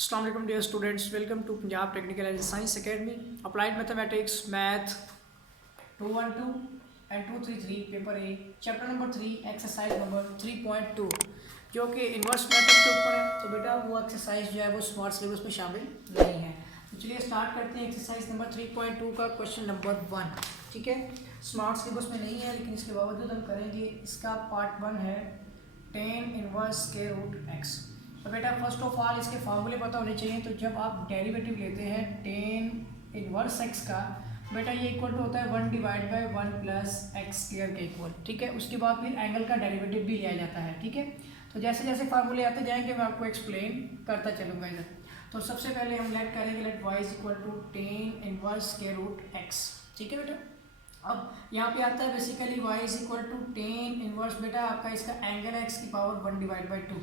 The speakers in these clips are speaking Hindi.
अस्सलाम वालेकुम dear students, welcome to Punjab technical and science academy. Applied mathematics math 212 and 233 paper A chapter number 3 exercise number 3.2 जो कि इन्वर्स मेथड के ऊपर है। तो बेटा वो एक्सरसाइज जो है वो स्मार्ट सिलेबस में शामिल नहीं है। तो चलिए स्टार्ट करते हैं एक्सरसाइज नंबर 3.2 का क्वेश्चन नंबर 1। ठीक है, स्मार्ट सिलेबस में नहीं है लेकिन इसके बावजूद हम करेंगे। इसका पार्ट 1 है tan inverse square root X. तो बेटा फर्स्ट ऑफ ऑल इसके फार्मूले पता होने चाहिए। तो जब आप डेरिवेटिव लेते हैं टेन इनवर्स एक्स का, बेटा ये इक्वल टू होता है 1 divide by 1 plus x square के इक्वल। ठीक है, उसके बाद फिर एंगल का डेरिवेटिव भी लिया जाता है। ठीक है, तो जैसे जैसे फार्मूले आते जाएंगे मैं आपको एक्सप्लेन करता चलूँगा इधर। तो सबसे पहले हम लेट करेंगे let y is equal to tan inverse square root X. ठीक है बेटा, अब यहाँ पे आता है basically y is equal to tan inverse बेटा आपका इसका एंगल है x की पावर 1 डिवाइड बाई 2।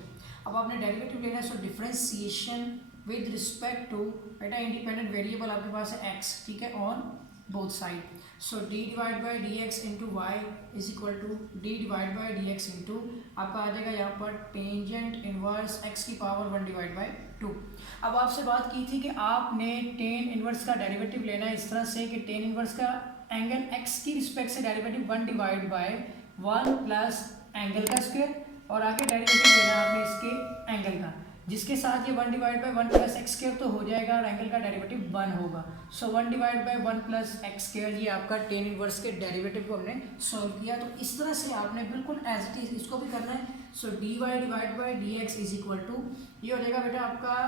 अब आपने डेरिवेटिव लेना है, so differentiation with respect to बेटा इंडिपेंडेंट वेरिएबल आपके पास है x। ठीक है, on both side. So d divide by D x into Y is equal to d divide by D x into आपका आ जाएगा यहाँ पर टेंजेंट इनवर्स x की पावर 1 डिवाइड बाई 2। अब आपसे बात की थी कि आपने टेन इनवर्स का डेरिवेटिव लेना है इस तरह से कि टेन इनवर्स का एंगल x की रिस्पेक्ट से derivative 1 divide by 1 plus angle का स्क्वायर, और आगे डेरिवेटिव लेना है आपने इसके एंगल का, जिसके साथ ये 1 divide by 1 plus x square तो हो जाएगा और एंगल का डेरिवेटिव 1 होगा। सो 1 divide by 1 plus x square ये आपका टेन इनवर्स के डेरिवेटिव को हमने सॉल्व किया। तो इस तरह से आपने बिल्कुल एज इट इज इसको भी करना है। So D Y divide by D x is equal to ये हो जाएगा बेटा आपका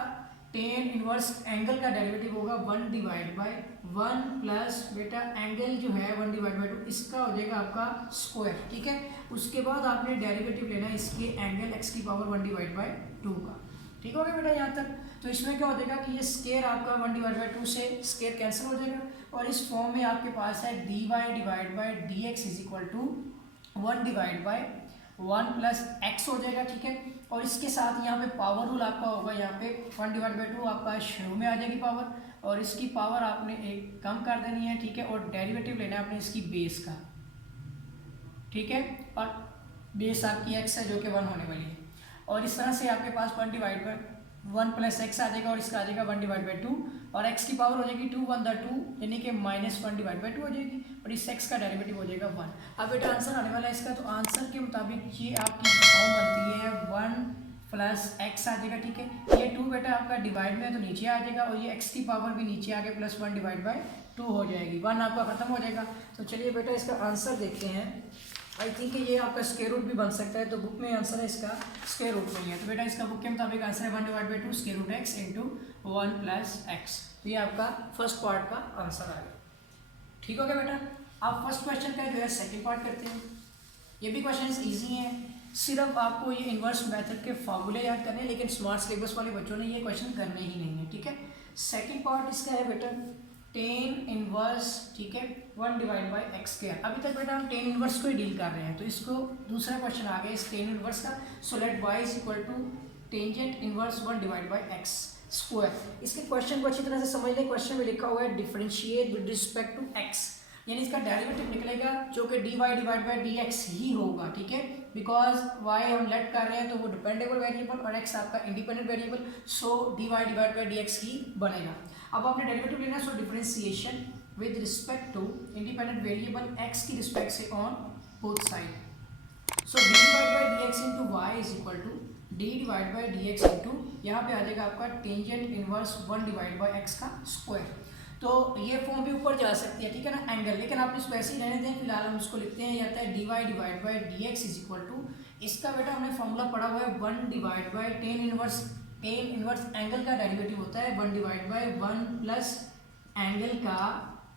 टेन इनवर्स एंगल का डेरिवेटिव होगा 1 डिवाइड बाय 1 प्लस बेटा एंगल जो है 1 डिवाइड बाय 2 इसका हो जाएगा आपका स्क्वायर। ठीक है, उसके बाद आपने डेरिवेटिव लेना है इसके एंगल x की पावर 1 डिवाइड बाय 2 का। ठीक हो गया बेटा यहाँ तक। तो इसमें क्या हो जाएगा कि ये स्क्वायर आपका 1 डिवाइड बाय 2 से स्क्वायर कैंसिल हो जाएगा और इस फॉर्म में आपके पास है dy divide by dx is equal to 1 divide by 1 plus X हो जाएगा। ठीक है, और इसके साथ यहाँ पे पावर रूल आपका होगा, यहाँ पे 1 डिवाइड बाई 2 आपका शुरू में आ जाएगी पावर, और इसकी पावर आपने एक कम कर देनी है। ठीक है, और डेरिवेटिव लेना है आपने इसकी बेस का। ठीक है, और बेस आपकी एक्स है जो कि 1 होने वाली है, और इस तरह से आपके पास 1 डिवाइड बाई 1 प्लस एक्स आ जाएगा और इसका आ जाएगा 1 डिवाइड बाई 2, और x की पावर हो जाएगी 2 1 2 यानी कि -1 डिवाइड बाई 2 हो जाएगी, और इस x का डेरिवेटिव हो जाएगा 1। अब बेटा आंसर आने वाला है इसका। तो आंसर के मुताबिक ये आपकी फॉर्म बनती है 1 प्लस एक्स आ जाएगा। ठीक है, ये 2 बेटा आपका डिवाइड में है तो नीचे आ जाएगा, और ये x की पावर भी नीचे आ गया प्लस 1 डिवाइड बाई 2 हो जाएगी, 1 आपका खत्म हो जाएगा। तो चलिए बेटा इसका आंसर देखते हैं। आई थिंक ये आपका स्क्वायर रूट भी बन सकता है, तो बुक में आंसर है इसका स्क्वायर रूट नहीं है। तो बेटा इसका बुक के मुताबिक आंसर है 1 divide by 2 square root X into 1 plus X. तो ये आपका फर्स्ट पार्ट का आंसर आ गया। ठीक हो गया बेटा। आप फर्स्ट क्वेश्चन का जो है सेकंड पार्ट करते हैं। ये भी क्वेश्चन ईजी हैं, सिर्फ आपको ये इन्वर्स मेथड के फार्मूले याद करने हैं, लेकिन स्मार्ट सिलेबस वाले बच्चों ने ये क्वेश्चन करने ही नहीं है। ठीक है, सेकेंड पार्ट इसका है बेटा टेन इनवर्स। ठीक है, 1 डिवाइड बाई एक्स स्क्वायर। अभी तक बेटा हम टेन इनवर्स को ही डील कर रहे हैं, तो इसको दूसरा क्वेश्चन आ गया इस टेन इनवर्स का। So let y is equal to tangent inverse 1 divide by x square. इसके क्वेश्चन को अच्छी तरह से समझ लें। क्वेश्चन में लिखा हुआ है differentiate with respect to x, यानी इसका डेरिवेटिव निकलेगा जो कि dy डिवाइड बाई dx ही होगा। ठीक है, बिकॉज y हम लेट कर रहे हैं तो वो डिपेंडेबल वेरिएबल और x आपका independent variable, so dy divide by dx ही बनेगा। अब आपने डेरिवेटिव लेना है, so differentiation with respect to independent variable x की रिस्पेक्ट से on both side. So d divide by dx into Y is equal to d divide by dx into यहाँ पे आ जाएगा आपका tangent inverse 1 divide by x का स्क्वायर। तो ये फॉर्म भी ऊपर जा सकती है, ठीक है ना, एंगल, लेकिन आप इसको ऐसे ही रहने दें। फिलहाल हम इसको लिखते हैं, आता है dy divide by dx is equal to, इसका बेटा हमने फॉर्मूला पढ़ा हुआ है 1 divide by tan inverse angle का डेरिवेटिव होता है 1 डिवाइड बाई 1 प्लस एंगल का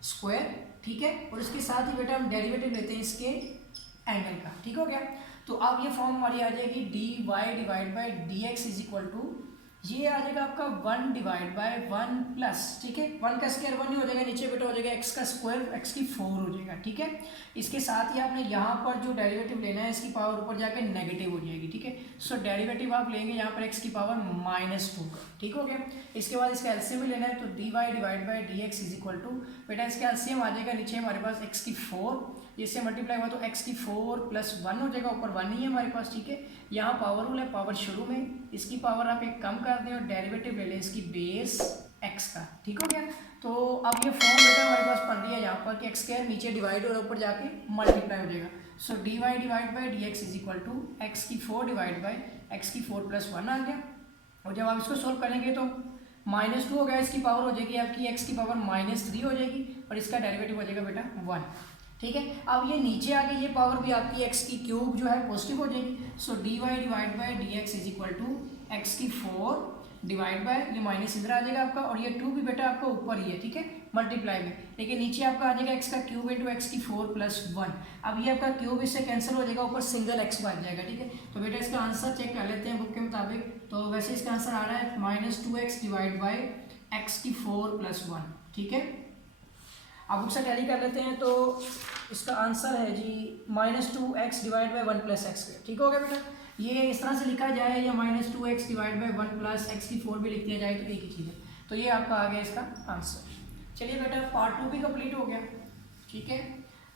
स्क्वायर। ठीक है, और इसके साथ ही बेटा हम डेरिवेटिव लेते हैं इसके एंगल का। ठीक हो गया। तो अब ये फॉर्म हमारी आ जाएगी dy divide by dx is equal to, ये आ जाएगा आपका 1 डिवाइड बाय 1 प्लस, ठीक है, 1 का स्क्वायर 1 ही हो जाएगा, नीचे बेटा हो जाएगा x का स्क्वायर, x की 4 हो जाएगा। ठीक है, इसके साथ ही आपने यहाँ पर जो डेरिवेटिव लेना है इसकी पावर ऊपर जाके नेगेटिव हो जाएगी। ठीक है, सो डेरिवेटिव आप लेंगे यहाँ पर x की पावर -2 का। ठीक हो गया। इसके बाद इसका एलसीएम भी लेना है, तो dy divide by dx is equal to, बेटा इसका एलसीएम आ जाएगा, नीचे हमारे पास x की 4, इससे मल्टीप्लाई हुआ तो x की 4 प्लस 1 हो जाएगा, ऊपर 1 ही है हमारे पास। ठीक है, यहाँ पावर रूल है, पावर शुरू में, इसकी पावर आप एक कम कर दें और डेरिवेटिव ले लें इसकी बेस एक्स का। ठीक हो गया। तो अब ये फॉर्म बेटा हमारे पास पढ़ लिया यहाँ पर कि एक्स स्क्वायर नीचे डिवाइड और ऊपर जाके मल्टीप्लाई हो जाएगा। So D Y divide by D x is equal to x की 4 डिवाइड बाई एक्स की 4 प्लस 1 आ गया। और जब आप इसको सोल्व करेंगे तो -2 हो गया, इसकी पावर हो जाएगी आपकी एक्स की पावर -3 हो जाएगी और इसका डेरिवेटिव हो जाएगा बेटा 1। ठीक है। अब ये नीचे आ गई, ये पावर भी आपकी एक्स की क्यूब जो है पॉजिटिव हो जाएगी। So D Y divide by D x is equal to x की 4 डिवाइड बाय ये माइनस इधर आ जाएगा आपका और ये 2 भी बेटा आपका ऊपर ही है। ठीक है, मल्टीप्लाई में, लेकिन नीचे आपका आ जाएगा एक्स का क्यूब इंटू एक्स की 4 प्लस 1। अब ये आपका क्यूब इससे कैंसिल हो जाएगा, ऊपर सिंगल एक्स बच जाएगा। ठीक है, तो बेटा इसका आंसर चेक कर लेते हैं बुक के मुताबिक। तो वैसे इसका आंसर आ रहा है -2x डिवाइड बाई एक्स की 4 प्लस 1। ठीक है, अब बुक से टैली कर लेते हैं तो इसका आंसर है जी -2x divide by 1 plus x. ठीक हो गया बेटा, ये इस तरह से लिखा जाए या -2x divide by 1 plus x की 4 भी लिख दिया जाए तो एक ही चीज़ है। तो ये आपका आ गया इसका आंसर। चलिए बेटा पार्ट 2 भी कंप्लीट हो गया। ठीक है,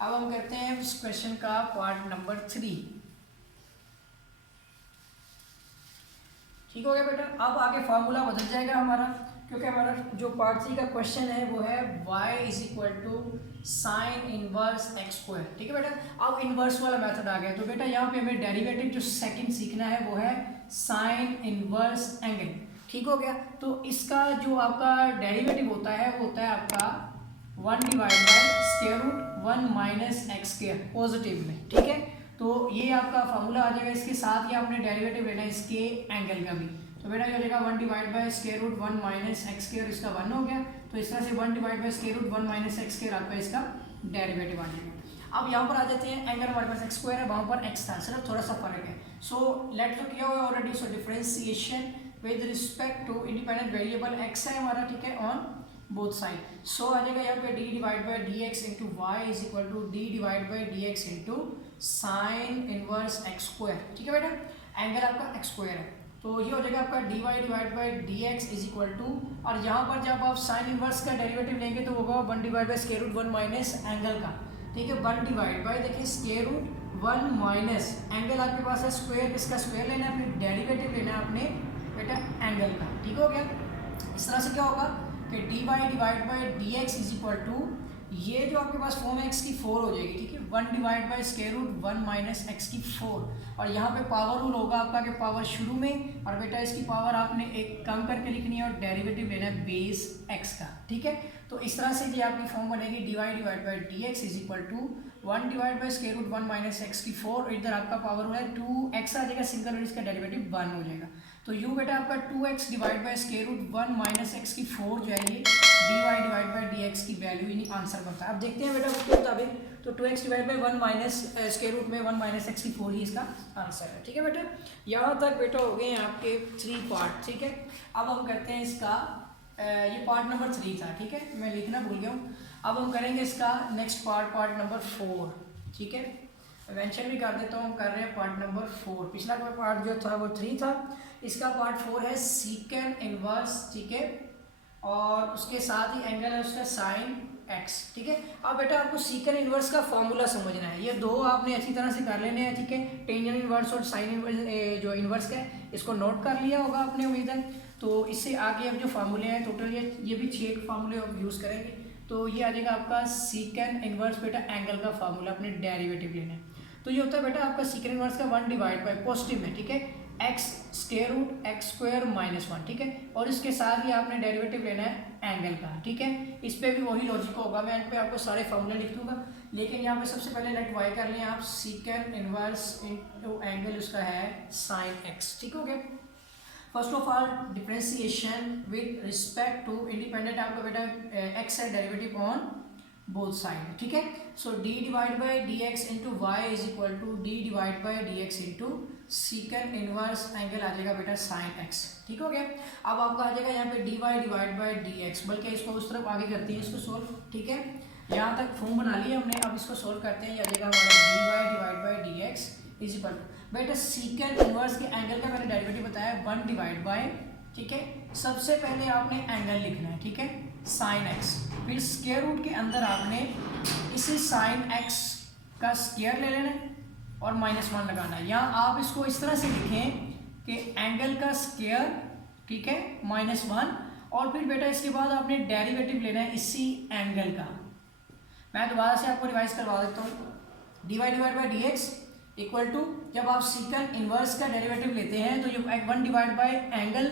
अब हम करते हैं इस क्वेश्चन का पार्ट नंबर 3। ठीक हो गया बेटा, अब आगे फार्मूला बदल जाएगा हमारा, क्योंकि हमारा जो पार्ट 3 का क्वेश्चन है वो है y is equal to sine inverse x square. ठीक है बेटा, अब इनवर्स वाला मेथड आ गया। तो बेटा यहाँ पे हमें डेरिवेटिव जो सेकंड सीखना है वो है साइन इनवर्स एंगल। ठीक हो गया, तो इसका जो आपका डेरिवेटिव होता है वो होता है आपका 1 divide by square root 1 minus x square positive में। ठीक है, तो ये आपका फार्मूला आ जाएगा। इसके साथ ही आपने डेरिवेटिव लेना है इसके एंगल का भी। तो बेटा ये हो जाएगा 1 divide by square root 1 minus x square, इसका 1 हो गया। तो इस तरह से 1 divide by square root 1 minus x square आपका इसका डेरिवेटिव आ जाएगा। अब यहाँ पर आ जाते हैं, एंगल हमारे पास एक्स स्क्वायर है, वहाँ पर एक्स था, सिर्फ थोड़ा सा फर्क है। सो लेट तो किया हुआ already. So differentiation with respect to independent variable X है हमारा। ठीक है, ऑन बोथ साइड। सो आ जाएगा यहाँ पे D divide by D x into Y is equal to D divide by D x into sine inverse x square. ठीक है बेटा, एंगल आपका एक्स स्क्वायर है, तो ये हो जाएगा आपका D Y divide by D x is equal to, और यहाँ पर जब आप साइन इनवर्स का डेरिवेटिव लेंगे तो होगा 1 divide by square root 1 minus angle का। ठीक है, 1 डिवाइड बाई देखिए स्क्वायर रूट 1 माइनस एंगल आपके पास है स्क्वायर, इसका स्क्वायर लेना है, अपने डेरिवेटिव लेना है अपने बेटा एंगल का। ठीक हो गया, इस तरह से क्या होगा कि D Y divide by D x is equal to, ये जो आपके पास फॉर्म है एक्स की 4 हो जाएगी। ठीक है, 1 divide by square root 1 minus X की 4, और यहाँ पे पावर रूल होगा आपका कि पावर शुरू में, और बेटा इसकी पावर आपने एक कम करके लिखनी है और डेरिवेटिव लेना है बेस एक्स का। ठीक है, तो इस तरह से ये आपकी फॉर्म बनेगी D Y divide by D x is equal to 1 divide by square root 1 minus X की 4, और इधर आपका पावर रूल है 2x आ जाएगा सिंगल, और इसका डेरिवेटिव 1 हो जाएगा। तो यू बेटा आपका 2x divide by square root 1 minus X की 4 जो है ये D Y divide by D X की वैल्यू यानी आंसर बनता है। अब देखते हैं बेटा उसके मुताबिक, तो 2x divide by 1 minus square root में 1 माइनस एक्स की 4 ही इसका आंसर है। ठीक है बेटा, यहाँ तक बेटा हो गए हैं आपके 3 पार्ट। ठीक है, अब हम करते हैं इसका ये पार्ट नंबर 3 था। ठीक है, मैं लिखना भूल गया हूँ। अब हम करेंगे इसका नेक्स्ट पार्ट, पार्ट नंबर 4। ठीक है, मेंशन भी कर देता हूँ, कर रहे हैं पार्ट नंबर 4। पिछला पार्ट जो था वो 3 था, इसका पार्ट 4 है सीकेंड इनवर्स। ठीक है, और उसके साथ ही एंगल है उसका साइन एक्स। ठीक है, अब बेटा आपको सीकेंड इनवर्स का फॉर्मूला समझना है, ये दो आपने अच्छी तरह से कर लेने हैं। ठीक है, टेंजेंट इनवर्स और साइन इनवर्स जो इनवर्स का है इसको नोट कर लिया होगा आपने उम्मीद है। तो इससे आगे अब जो फार्मूले हैं टोटल ये भी 6 फार्मूले आप यूज़ करेंगे। तो ये आ जाएगा आपका सीकेंड इनवर्स बेटा एंगल का फार्मूला, अपने डेरिवेटिव लेना है। तो ये होता है बेटा आपका सीकेंड इनवर्स का 1 डिवाइड बाई पॉजिटिव में। ठीक है, X square root X square minus 1। ठीक है, और इसके साथ ही आपने डेरिवेटिव लेना है एंगल का। ठीक है, इस पे भी वही लॉजिक होगा, मैं एंड पे आपको सारे फार्मूले लिख दूंगा, लेकिन यहाँ पे सबसे पहले लेट वाई कर लें आप, सीकेंड इनवर्स इनटू एंगल उसका है साइन एक्स। ठीक हो गया, first of all differentiation with respect to independent आपका बेटा एक्स है, डेरिवेटिव ऑन बोथ साइड। ठीक है, so d divide by D x into Y is equal to D divide by D x into secant inverse angle आ जाएगा बेटा साइन एक्स। ठीक हो गया, अब आपका आ जाएगा यहाँ पे D Y divide by D X, बल्कि इसको उस तरफ आगे करते हैं इसको सोल्व। ठीक है, यहाँ तक फॉर्म बना लिया हमने, अब इसको सोल्व करते हैं। आ जाएगा हमारा D Y divide by D x is equal to बेटा सीकेंड इनवर्स के एंगल का मैंने डेरिवेटिव बताया 1 डिवाइड बाई। ठीक है, सबसे पहले आपने एंगल लिखना है। ठीक है, साइन एक्स, फिर स्क्वायर रूट के अंदर आपने इसी साइन एक्स का स्क्वायर ले लेना है। और -1 लगाना है। यहाँ आप इसको इस तरह से लिखें कि एंगल का स्क्वायर, ठीक है, -1, और फिर बेटा इसके बाद आपने डेरिवेटिव लेना है इसी एंगल का। मैं दोबारा से आपको रिवाइज करवा देता हूँ। dy divide by D X equal to, जब आप सीकन इनवर्स का डेरिवेटिव लेते हैं तो ये 1 divide by angle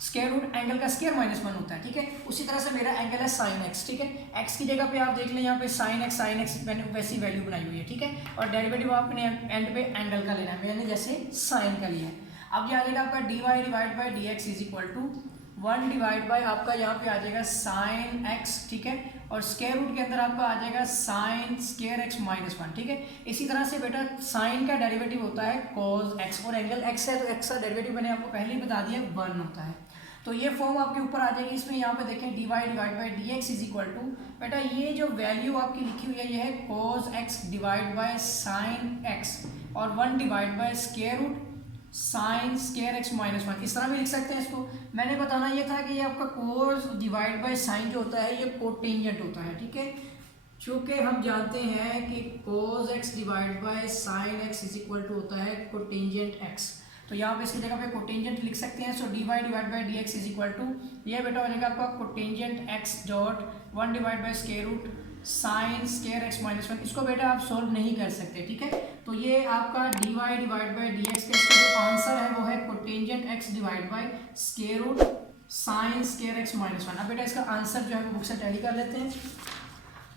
square root angle का स्क्वायर -1 होता है, ठीक है। उसी तरह से मेरा एंगल है sin x, ठीक है। x की जगह पे आप देख लें यहाँ पे sin x मैंने वैसी वैल्यू बनाई हुई है, ठीक है। और डेरिवेटिव आपने एंड पे एंगल का लेना है, मैंने जैसे sin का लिया है। अब ये आ जाएगा आपका dy divide by D x is equal to 1 divide by आपका यहाँ पे आ जाएगा sin x, ठीक है, और स्क्वायर रूट के अंदर आपका आ जाएगा sin स्क्वायर x -1, ठीक है। इसी तरह से बेटा sin का डेरिवेटिव होता है cos x, और एंगल x है तो x का डेरिवेटिव मैंने आपको पहले ही बता दिया 1 होता है। तो ये फॉर्म आपके ऊपर आ जाएगी। इसमें यहाँ पे देखें dy divide by D x is equal to, बेटा ये जो वैल्यू आपकी लिखी हुई है ये है cos x divide by sin x, और 1 divide by square root sin square x -1, इस तरह भी लिख सकते हैं इसको। मैंने बताना ये था कि ये आपका cos डिवाइड बाई sin जो होता है ये कोटेंजेंट होता है, ठीक है। चूँकि हम जानते हैं कि cos x divide by sin x is equal to होता है कोटेंजेंट x, तो यहाँ पे इसकी जगह पे कोटेंजेंट लिख सकते हैं। So dy divide by D x is equal to, ये बेटा हो जाएगा आपका cotangent x dot 1 divide by square root sin square x -1। इसको बेटा आप सोल्व नहीं कर सकते, ठीक है। तो ये आपका dy divide by D X का इसका जो आंसर है वो है cotangent x divide by square root sin square x -1। अब बेटा इसका आंसर जो है वो बुक से टैली कर लेते हैं।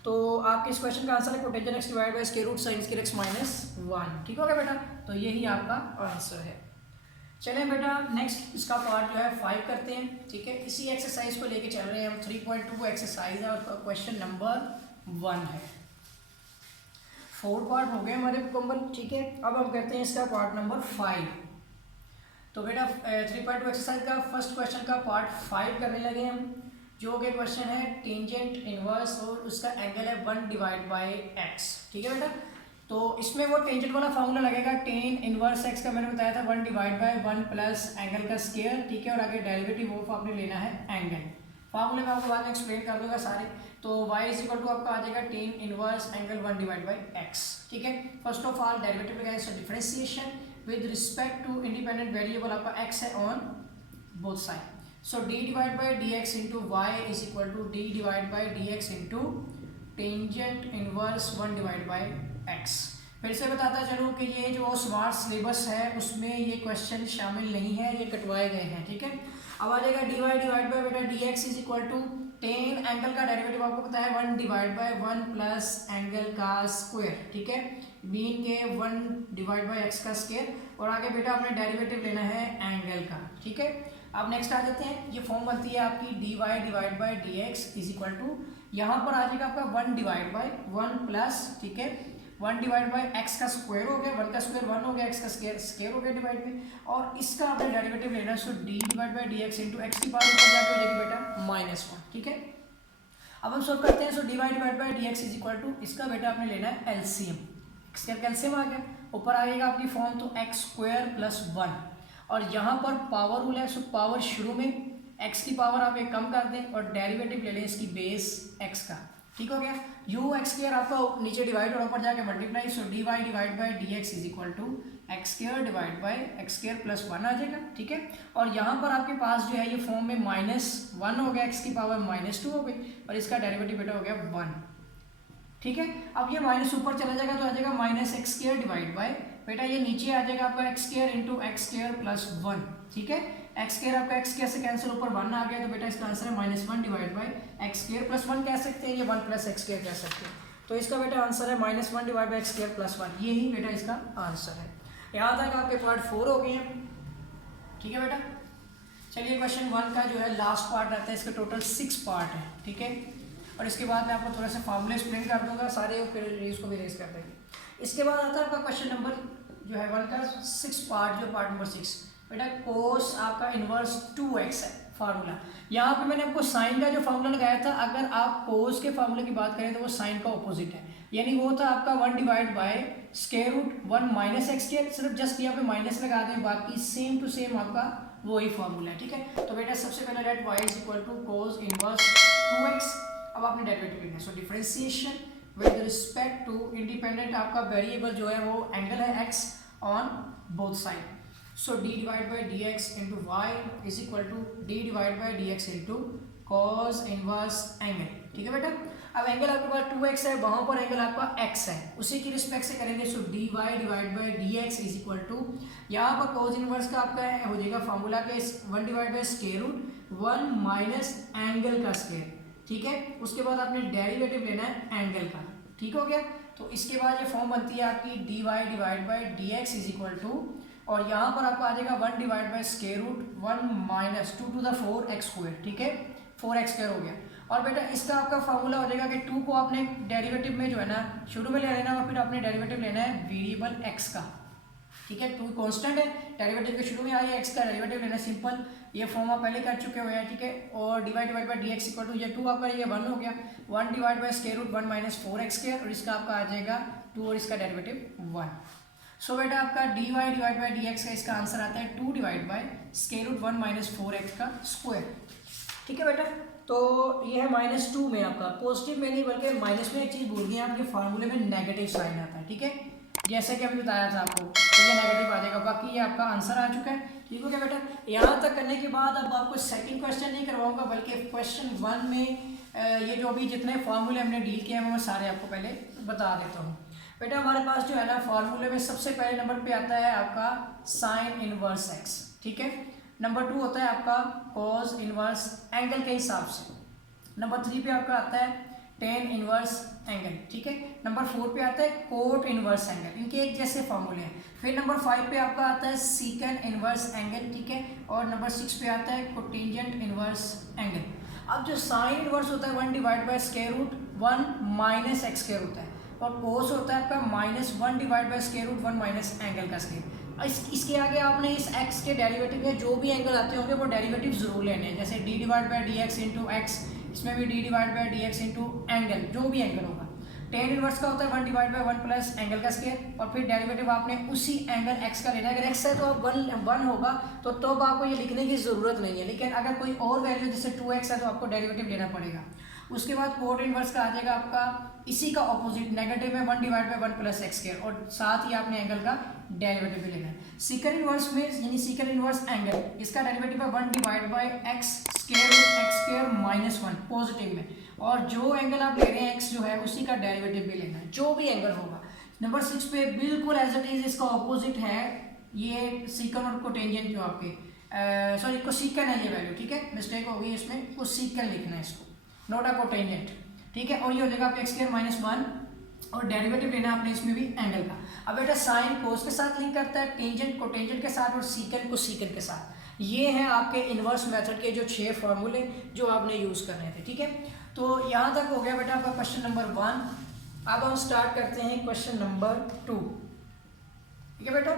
तो आपके इस क्वेश्चन का आंसर है cotangent x divide by square root sin square x -1, ठीक हो गया बेटा। तो यही आपका आंसर है। चलें बेटा नेक्स्ट इसका पार्ट जो है 5 करते हैं, ठीक है। इसी एक्सरसाइज को लेके चल रहे हैं हम। 3.2 एक्सरसाइज है और क्वेश्चन नंबर 1 है। 4 पार्ट हो गए हमारे मुकम्मल, ठीक है। अब हम करते हैं इसका पार्ट नंबर 5। तो बेटा 3.2 एक्सरसाइज का फर्स्ट क्वेश्चन का पार्ट 5 करने लगे हम, जो कि क्वेश्चन है टेंजेंट इनवर्स और उसका एंगल है 1 डिवाइड बाई एक्स, ठीक है बेटा। तो इसमें वो टेंजेंट वाला फार्मूला लगेगा, टेन इनवर्स एक्स का मैंने बताया था 1 डिवाइड बाई 1 प्लस एंगल का स्क्वायर, ठीक है। और आगे डेरिवेटिव वो आपने लेना है एंगल। फार्मूले में आपको बाद में एक्सप्लेन कर दूंगा सारे। तो y इज इक्वल टू आपका आ जाएगा tan inverse angle 1 divide by x, ठीक है। फर्स्ट ऑफ ऑल डेरिवेटिव लगाएंगे, so differentiation with respect to independent variable आपका x है on both side. So d divide by D x into Y is equal to d divide by D x into tangent inverse 1 divide by x. फिर से बताता चलूँ कि ये जो स्मार्ट सिलेबस है उसमें ये क्वेश्चन शामिल नहीं है, ये कटवाए गए हैं, ठीक है। अब आ जाएगा dy डिवाइड बाई बेटा D x is equal to tan angle का डेरिवेटिव आपको पता है 1 डिवाइड बाई 1 प्लस एंगल का स्क्वायर, ठीक है। बीन के 1 डिवाइड बाई एक्स का स्क्वायर, और आगे बेटा आपने डेरिवेटिव लेना है एंगल का, ठीक है। अब नेक्स्ट आ जाते हैं, ये फॉर्म बनती है आपकी dy divide by D x is equal to, यहाँ पर आ जाएगा आपका 1 डिवाइड बाई 1 प्लस, ठीक है, 1 डिवाइड बाई एक्स का स्क्वायर हो गया, 1 का स्क्वायर 1 हो गया, एक्स का स्क्वायर हो गया डिवाइड में, और इसका आपने डेरिवेटिव लेना है। So d divide by D x into x की पावर ऊपर जाके हो जाएगी बेटा -1, ठीक है। अब हम सॉल्व करते हैं। So d divide by D x is equal to, इसका बेटा आपने लेना है एलसीएम। इसका एलसीएम आ गया, ऊपर आएगा आपकी फॉर्म तो एक्स स्क्वायर प्लस 1, और यहाँ पर पावर रूल है। सो पावर शुरू में एक्स की पावर आप एक कम कर दें और डेरिवेटिव ले लें इसकी बेस एक्स का, ठीक हो गया। यू एक्स स्क्वायर आपका नीचे डिवाइड और ऊपर जाके multiply. So D Y divide by D x is equal to x square divide by x square plus 1 आ जाएगा, ठीक है। और यहाँ पर आपके पास जो है ये फॉर्म में -1 हो गया, एक्स की पावर -2 हो गई, और इसका डेरिवेटिव बेटा हो गया 1, ठीक है। अब ये माइनस ऊपर चला जाएगा तो आ जाएगा -x स्क्वायर डिवाइड बाई बेटा ये नीचे आ जाएगा आपका x square into x square plus 1, ठीक है। एक्स स्क्वायर आपका एक्स स्क्वायर से कैंसिल, ऊपर 1 आ गया, तो बेटा इसका आंसर है -1 divide by x square plus 1 कह सकते हैं, ये 1 प्लस एक्स स्क्वायर कह सकते हैं। तो इसका बेटा आंसर है -1 divide by x square plus 1, ये ही बेटा इसका आंसर है। यहाँ तक आपके पार्ट 4 हो गए हैं, ठीक है बेटा। चलिए क्वेश्चन 1 का जो है लास्ट पार्ट रहता है, इसके टोटल 6 पार्ट है, ठीक है। और इसके बाद मैं आपको थोड़ा सा फार्मूले एक्सप्लेन कर दूंगा सारे, और फिर इसको भी रेज कर देंगे। इसके बाद आता है आपका क्वेश्चन नंबर जो है 1 का 6 पार्ट, जो पार्ट नंबर 6 बेटा कोस आपका इनवर्स 2x है फार्मूला। यहाँ पे मैंने आपको साइन का जो फार्मूला लगाया था, अगर आप कोस के फार्मूले की बात करें तो वो साइन का ऑपोजिट है, यानी वो था आपका 1 divide by square root 1 minus x square, सिर्फ जस्ट यहाँ पे माइनस लगा दें, बाकी सेम टू सेम आपका वही फार्मूला है, ठीक है। तो बेटा सबसे पहले let y is equal to cos inverse 2x। अब आपने डेरिवेटिव लेना है, so differentiation with respect to independent आपका वेरिएबल जो है वो एंगल है x on both side. So d divide by D x into Y is equal to D divide by D x into cos inverse angle. ठीक है बेटा, अब एंगल आपके पास 2x है, वहां पर एंगल आपका x है, उसी की रिस्पेक्ट से करेंगे। So D Y divide by D x is equal to, यहाँ पर कॉस इनवर्स का आपका हो जाएगा फॉर्मूला के 1 divide by square root 1 minus angle का स्क्वायर। ठीक है, उसके बाद आपने डेरिवेटिव लेना है एंगल का। ठीक हो गया, तो इसके बाद ये फॉर्म बनती है आपकी D Y divide by D x is equal to, और यहाँ पर आपका आ जाएगा 1 divide by square root 1 minus 2 to the 4x square. ठीक है, 4x स्क्वायर हो गया। और बेटा इसका आपका फार्मूला हो जाएगा कि 2 को आपने डेरिवेटिव में जो है ना शुरू में ले लेना, और फिर आपने डेरिवेटिव लेना है वेरिएबल x का। ठीक है, 2 कांस्टेंट है, डेरिवेटिव के शुरू में आई है, x का डेरिवेटिव लेना सिंपल, ये फॉर्म आप पहले कर चुके हुए हैं। ठीक है, और divide by D X equal to ये 2 आपका ये 1 हो गया, 1 divide by square root 1 minus 4x square, और इसका आपका आ जाएगा 2 और इसका डेरिवेटिव 1। सो बेटा आपका D Y divide by D X का इसका आंसर आता है 2 divide by square root 1 minus 4x का स्क्वायर। ठीक है बेटा, तो ये है -2 में आपका, पॉजिटिव में नहीं बल्कि माइनस में एक चीज़ भूल गए आप, ये फार्मूले में नेगेटिव साइन आता है। ठीक है, जैसे कि अभी बताया था आपको, तो ये नेगेटिव आ जाएगा, बाकी ये आपका आंसर आ चुका है। ठीक हो गया बेटा, यहाँ तक करने के बाद अब आपको सेकंड क्वेश्चन नहीं करवाऊंगा, बल्कि क्वेश्चन 1 में ये जो अभी जितने फार्मूले हमने डील किए हैं मैं सारे आपको पहले बता देता हूँ। बेटा हमारे पास जो है ना फार्मूले में सबसे पहले नंबर पे आता है आपका साइन इनवर्स एक्स। ठीक है, नंबर 2 होता है आपका कॉस इनवर्स एंगल के हिसाब से, नंबर 3 पे आपका आता है टेन इनवर्स एंगल। ठीक है, नंबर 4 पे आता है कोट इनवर्स एंगल, इनके एक जैसे फार्मूले हैं। फिर नंबर 5 पे आपका आता है सीकन इनवर्स एंगल। ठीक है, और नंबर 6 पे आता है कोटेंजेंट इनवर्स एंगल। अब जो साइन इनवर्स होता है 1 divide by square root 1 minus x square होता है, और कोस होता है आपका -1 divide by square root 1 minus angle का स्क्वायर। इसके आगे आपने इस x के डेरिवेटिव में जो भी एंगल आते होंगे वो डेरिवेटिव जरूर लेने हैं, जैसे D divide by D x into x, इसमें भी D divide by D x into angle, जो भी एंगल होगा। टेन इनवर्स का होता है 1 डिवाइड बाई 1 प्लस एंगल का स्क्वायर, और फिर डेरिवेटिव आपने उसी एंगल x का लेना है। अगर x है तो 1 होगा, तो आपको ये लिखने की ज़रूरत नहीं है, लेकिन अगर कोई और वैल्यू जैसे 2x है तो आपको डेरिवेटिव लेना पड़ेगा। उसके बाद कोट इनवर्स का आ जाएगा आपका इसी का ऑपोजिट, नेगेटिव में 1 divide by 1 plus x square, और साथ ही आपने एंगल का डेरिवेटिव भी लेना है। सीकन इनवर्स में यानी सीकन इनवर्स एंगल, इसका डेरिवेटिव है 1 divide by x square root X square minus 1 positive में, और जो एंगल आप ले रहे हैं x जो है उसी का डेरिवेटिव भी लेना है, जो भी एंगल होगा। नंबर 6 पे बिल्कुल एज इट इज इसका ऑपोजिट है, ये सीकन और कोटेंजेंट जो आपके सॉरी कोसीकन है ये वैल्यू। ठीक है, मिस्टेक हो गई इसमें, कोसीकन लिखना है इसको, नोट अ कोटेंजेंट। ठीक है, और ये हो जाएगा आपका एक्स स्क्वायर माइनस 1, और डेरिवेटिव लेना आपने इसमें भी एंगल का। अब बेटा साइन कोस के साथ लिंक करता है, टेंजेंट कोटेंजेंट के साथ, और सीकन को सीकन के साथ। ये है आपके इनवर्स मेथड के जो 6 फॉर्मूले जो आपने यूज़ करने थे। ठीक है, तो यहाँ तक हो गया बेटा आपका क्वेश्चन नंबर 1। अब हम स्टार्ट करते हैं क्वेश्चन नंबर 2। ठीक है बेटा,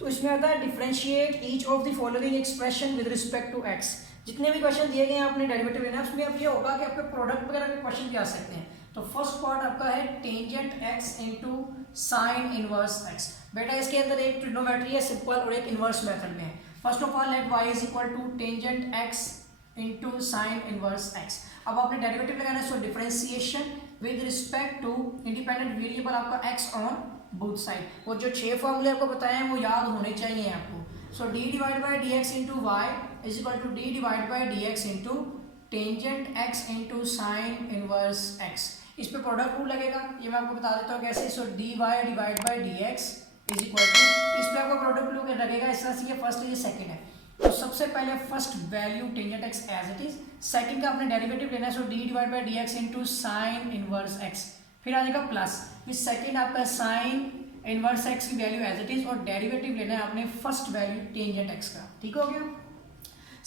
तो इसमें आता है differentiate each of the following expression with respect to X. जितने भी क्वेश्चन दिए गए हैं आपने डेरिवेटिव लेना है, उसमें अब ये होगा कि आपके प्रोडक्ट वगैरह के क्वेश्चन भी आ सकते हैं। तो फर्स्ट पार्ट आपका है tangent x into sine inverse x. बेटा इसके अंदर एक ट्रिग्नोमेट्री है सिंपल, और एक इनवर्स मेथड में है। First of all let y is equal to tangent x into sine inverse x. अब आपने डेरिवेटिव लगाना है, so differentiation with respect to independent variable आपका x ऑन बोथ साइड। और जो 6 फॉर्मूले आपको बताए हैं वो याद होने चाहिए आपको। So d divide by D x into Y is equal to D divide by D x into tangent x into sine inverse x। इस पे प्रोडक्ट रूल लगेगा, ये मैं आपको बता देता हूँ कैसे। So D Y divide by D x is equal to, इस पे आपका प्रोडक्ट रूल लगेगा इस तरह से, ये फर्स्ट है ये सेकंड है। तो सबसे पहले first value tangent x as it is, second का आपने डेरिवेटिव लेना है, so d divide by D x into sine inverse x, फिर आ जाएगा प्लस, फिर सेकंड आपका साइन इनवर्स x की वैल्यू एज इट इज, और डेरिवेटिव लेना है आपने फर्स्ट वैल्यू टेंजेंट x का। ठीक हो गया,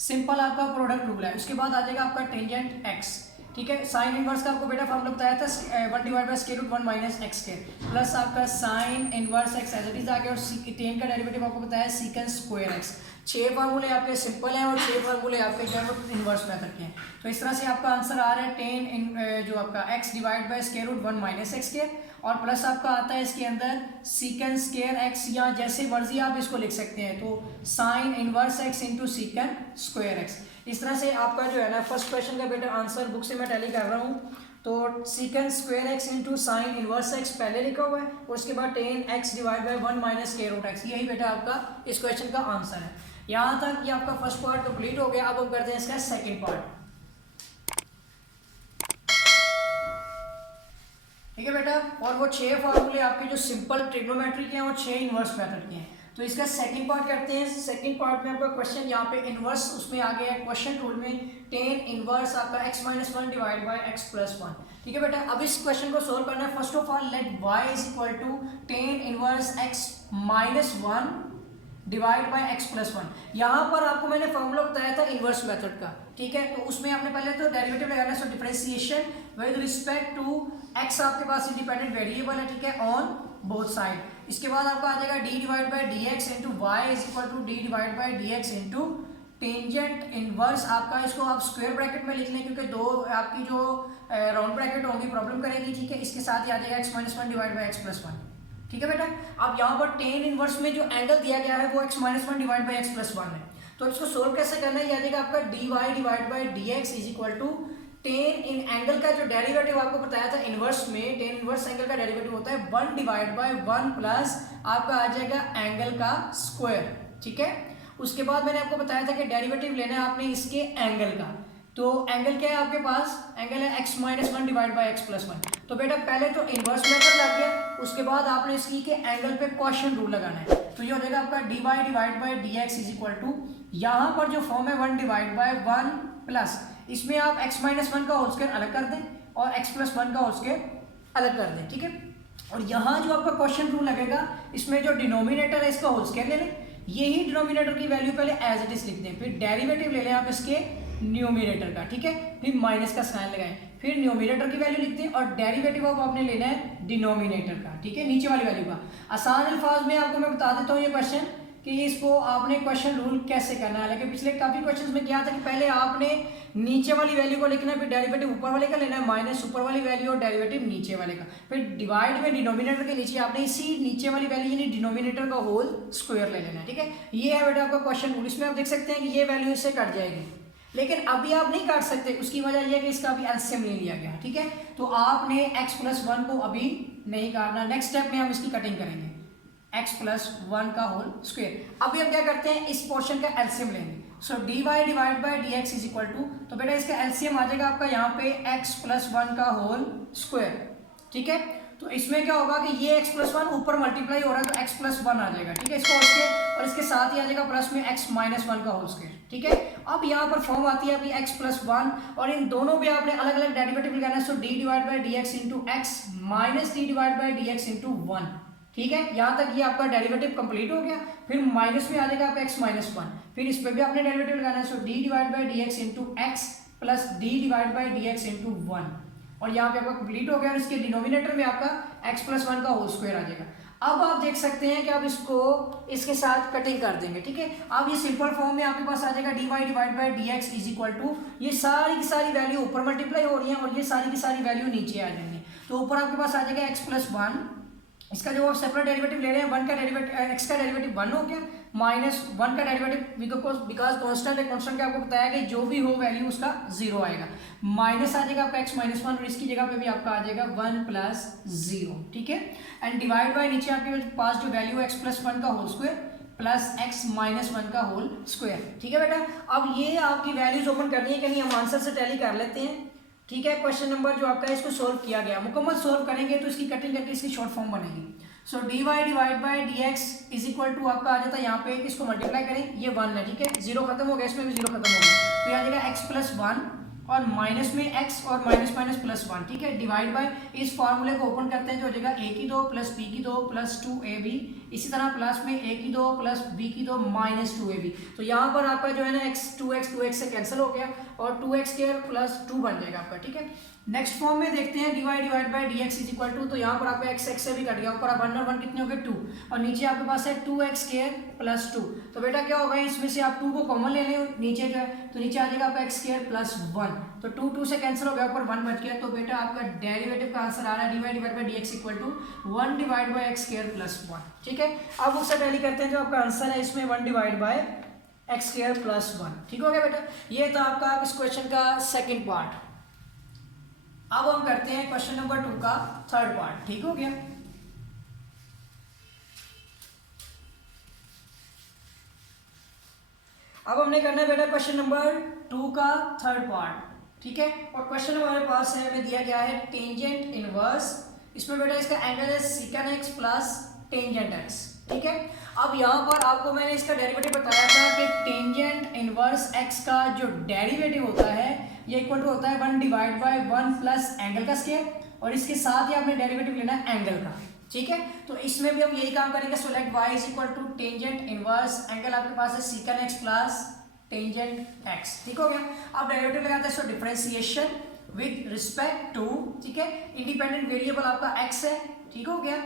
सिंपल आपका प्रोडक्ट रूल है। उसके बाद आ जाएगा आपका टेंजेंट x। ठीक है, साइन इनवर्स का आपको बेटा फॉर्मूला बताया था 1 divide by square root 1 minus x square, plus आपका sine inverse x as it is आ गया, और टेन का डेरिवेटिव आपको बताया सीकन स्क्वायर x। 6 फार्मूले आपके सिंपल हैं और 6 फार्मूले आपके जो है वो इन्वर्स मेथड के हैं। तो इस तरह से आपका आंसर आ रहा है 10 जो आपका x divide by square root 1 minus x square, और प्लस आपका आता है इसके अंदर सीकेंड स्क्वायर x, या जैसे मर्जी आप इसको लिख सकते हैं, तो sign inverse x into सीकेंड square x। इस तरह से आपका जो है ना फर्स्ट क्वेश्चन का बेटा आंसर बुक से मैं टैली कर रहा हूँ। तो secant square x into sine inverse x पहले लिखा हुआ है, और उसके बाद 10x divide by 1 minus square root x, यही बेटा आपका इस क्वेश्चन का आंसर है। यहाँ तक ये आपका फर्स्ट पार्ट कंप्लीट हो गया। अब हम करते हैं इसका सेकंड पार्ट। ठीक है बेटा, और वो 6 फार्मूले आपके जो सिंपल ट्रिग्नोमेट्री के हैं और 6 इनवर्स मेथड के हैं। तो इसका सेकंड पार्ट करते हैं। सेकंड पार्ट में आपका क्वेश्चन यहाँ पे इनवर्स उसमें आ गया है क्वेश्चन रूल में 10 इनवर्स आपका x minus 1 divide by x plus 1। ठीक है बेटा, अब इस क्वेश्चन को सोल्व करना है। First of all let y is equal to 10 inverse x minus 1 divide by x plus 1। यहाँ पर आपको मैंने फॉर्मूला बताया था इनवर्स मेथड का। ठीक है, तो उसमें आपने पहले तो डेरिवेटिव लगाना है। So differentiation with respect to x आपके पास इंडिपेंडेंट वेरिएबल है, ठीक है, ऑन बोथ साइड। इसके बाद आपका आ जाएगा d divide by D x into Y is equal to D divide by D x into tangent inverse आपका, इसको आप स्क्वायर ब्रैकेट में लिख लें क्योंकि दो आपकी जो राउंड ब्रैकेट होंगी प्रॉब्लम करेगी। ठीक है, इसके साथ ही आ जाएगा x minus 1 divide by x plus 1। ठीक है बेटा, अब यहाँ पर टेन इनवर्स में जो एंगल दिया गया है वो x minus 1 divide by x plus 1 है। तो इसको सोल्व कैसे करना है, ये आ जाएगा आपका dy divide by dx is equal to tan इन एंगल का जो डेरिवेटिव आपको बताया था इनवर्स में, टेन इनवर्स एंगल का डेरिवेटिव होता है 1 डिवाइड बाय 1 प्लस आपका आ जाएगा एंगल का स्क्वायर। ठीक है, उसके बाद मैंने आपको बताया था कि डेरिवेटिव लेना है आपने इसके एंगल का। तो एंगल क्या है आपके पास, एंगल है x minus 1 divide by x plus 1। तो बेटा पहले तो इनवर्स मेथड लग गया, उसके बाद आपने इसकी के एंगल पे क्वोशिएंट रूल लगाना है। तो ये हो जाएगा आपका dy divide by dx is equal to, यहाँ पर जो फॉर्म है 1 डिवाइड बाय 1 प्लस, इसमें आप x माइनस 1 का होल स्क्वायर अलग कर दें और x प्लस 1 का होल स्क्वायर अलग कर दें। ठीक है, और यहाँ जो आपका क्वोशिएंट रूल लगेगा, इसमें जो डिनोमिनेटर है इसका होल स्क्वायर ले लें, यही डिनोमिनेटर की वैल्यू पहले एज इट इज लिख दें, फिर डेरिवेटिव ले लें आप इसके न्यूमिनेटर का। ठीक है, फिर माइनस का साइन लगाएं, फिर न्यूमिनेटर की वैल्यू लिखते हैं और डेरिवेटिव अब आपने लेना है डिनोमिनेटर का। ठीक है, नीचे वाली वैल्यू का। आसान अल्फाज में आपको मैं बता देता हूँ ये क्वेश्चन कि इसको आपने क्वेश्चन रूल कैसे करना है। लेकिन पिछले काफी क्वेश्चंस में क्या था कि पहले आपने नीचे वाली वैल्यू को लिखना है, फिर डेरिवेटिव ऊपर वाले का लेना है, माइनस ऊपर वाली वैल्यू और डेरिवेटिव नीचे वाले का, फिर डिवाइड में डिनोमिनेटर के नीचे आपने इसी नीचे वाली वैल्यू यानी डिनोमिनेटर का होल स्क्वायर ले लेना है। ठीक है, ये है बेटा आपका क्वेश्चन रूल। इसमें आप देख सकते हैं कि ये वैल्यू इससे कट जाएगी, लेकिन अभी आप नहीं काट सकते, उसकी वजह यह है कि इसका अभी एलसीएम नहीं लिया गया। ठीक है, तो आपने x प्लस 1 को अभी नहीं काटना, नेक्स्ट स्टेप में हम इसकी कटिंग करेंगे x प्लस 1 का होल स्क्वायर। अभी हम क्या करते हैं, इस पोर्शन का एलसीएम लेंगे। So dy divide by dx is equal to, तो बेटा इसका एलसीएम आ जाएगा आपका यहाँ पे x प्लस 1 का होल स्क्वायर। ठीक है, तो इसमें क्या होगा कि ये x प्लस 1 ऊपर मल्टीप्लाई हो रहा है तो x प्लस 1 आ जाएगा। ठीक है, इसको होल स्क्वायर और इसके साथ ही आ जाएगा प्लस में x माइनस 1 का होल स्क्वायर। ठीक है, अब यहाँ पर फॉर्म आती है आपकी x प्लस 1 और इन दोनों पे आपने अलग अलग डेरिवेटिव लगाना है। So d divide by dx into x minus d divide by dx into 1। ठीक है, यहाँ तक ये आपका डेरिवेटिव कंप्लीट हो गया। फिर माइनस में आ जाएगा आपका x माइनस 1, फिर इस पर भी आपने डेरिवेटिव लगाना है। So d divide by dx into x plus d divide by dx into 1, और यहाँ पे आपका कंप्लीट हो गया और इसके डिनोमिनेटर में आपका x प्लस 1 का होल स्क्वायर आ जाएगा। अब आप देख सकते हैं कि आप इसको इसके साथ कटिंग कर देंगे। ठीक है, अब ये सिंपल फॉर्म में आपके पास आ जाएगा dy divide by dx is equal to, ये सारी की सारी वैल्यू ऊपर मल्टीप्लाई हो रही है और ये सारी की सारी वैल्यू नीचे आ जाएंगी। तो ऊपर आपके पास आ जाएगा x प्लस 1, इसका जो आप सेपरेट डेरिवेटिव ले रहे हैं 1 का डेरिवेटिव x का डेरिवेटिव 1 हो गया, माइनस 1 का डेरिवेटिव बिकॉज कांस्टेंट है, कांस्टेंट का आपको बताया कि जो भी हो वैल्यू उसका 0 आएगा, माइनस आ जाएगा आपका x माइनस 1 और इसकी जगह पे भी आपका आ जाएगा 1 प्लस 0। ठीक है, एंड डिवाइड बाय नीचे आपके पास जो वैल्यू x प्लस 1 का whole square plus x minus 1 का होल स्क्वायर। ठीक है बेटा, अब ये आपकी वैल्यूज ओपन करनी है कि नहीं, हम आंसर से टैली कर लेते हैं। ठीक है, क्वेश्चन नंबर जो आपका है इसको सोल्व किया गया, मुकम्मल सोल्व करेंगे तो इसकी कटिंग करके इसकी शॉर्ट फॉर्म बनेगी। So dy divide by dx is equal to आपका आ जाता है यहाँ पे, इसको मल्टीप्लाई करें, ये 1 है। ठीक है, 0 खत्म हो गया, इसमें भी 0 खत्म हो गया, तो यहाँ जाएगा x प्लस 1 और माइनस में x और माइनस माइनस प्लस 1। ठीक है, डिवाइड बाय इस फार्मूले को ओपन करते हैं जो हो जाएगा a की 2 प्लस b की 2 प्लस 2ab इसी तरह प्लस में a की 2 प्लस b की 2 माइनस 2ab। तो यहाँ पर आपका जो है ना x 2x से कैंसिल हो गया और 2x² प्लस 2 बन जाएगा आपका, ठीक है। नेक्स्ट फॉर्म में देखते हैं divide by dx is equal to, तो यहाँ पर आपका x से भी कट गया, ऊपर 1 और 1 कितने हो गए 2 और नीचे आपके पास है 2x² प्लस 2। तो बेटा क्या होगा, इसमें से आप 2 को कॉमन ले लें नीचे जो है, तो नीचे आ जाएगा आपका x² प्लस 1, तो 2 से कैंसिल हो गया, ऊपर 1 बच गया। तो बेटा आपका डेरिवेटिव का आंसर आ रहा है divide by dx equal to 1 divide by x² plus 1, ठीक है। अब उससे टैली करते हैं, जो आपका आंसर है इसमें 1 डिवाइड बाय x² प्लस 1, ठीक हो गया बेटा। ये था आपका इस क्वेश्चन का सेकेंड पार्ट। अब हम करते हैं क्वेश्चन नंबर 2 का थर्ड पार्ट, ठीक हो गया। अब हमने करना है बेटा क्वेश्चन नंबर 2 का थर्ड पार्ट, ठीक है। और क्वेश्चन हमारे पास है, हमें दिया गया है टेंजेंट इनवर्स, इसमें बेटा इसका एंगल है secant X plus tangent X, ठीक है। अब यहाँ पर आपको मैंने इसका डेरिवेटिव बताया था कि टेंजेंट इनवर्स एक्स का जो डेरिवेटिव होता है ये इक्वल टू होता है 1 डिवाइड बाय 1 प्लस एंगल का स्क्वायर, और इसके साथ ही आपने डेरिवेटिव लेना है एंगल का, ठीक है। तो इसमें भी हम यही काम करेंगे, so let y is equal to tangent inverse angle आपके पास है secant X plus tangent X, ठीक हो गया। अब डेरिवेटिव लगाते हैं, so differentiation with respect to, ठीक है, इंडिपेंडेंट वेरिएबल आपका x है, ठीक हो गया।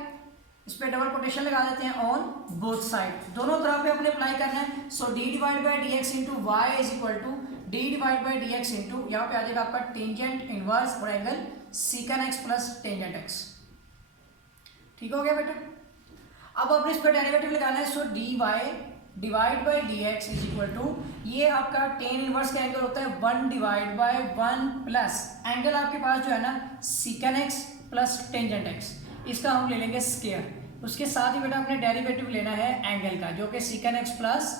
इस पे डबल कोटेशन लगा देते हैं ऑन बोथ साइड, दोनों तरफ पे अपने अप्लाई करना है। So d divide by dx into Y is equal to d divide by dx into, यहाँ पे आ जाएगा आपका टेंजेंट इनवर्स और angle secant X plus tangent X, ठीक हो गया बेटा। अब आपने इस पर डेरिवेटिव लगाना है, so dy divide by dx is equal to, ये आपका टेन इनवर्स का एंगल होता है 1 डिवाइड बाय 1 प्लस एंगल आपके पास जो है ना सिकन एक्स प्लस टेंजेंट एक्स, इसका हम ले लेंगे स्क्वायर। उसके साथ ही बेटा अपने डेरिवेटिव लेना है एंगल का, जो कि सिकन एक्स प्लस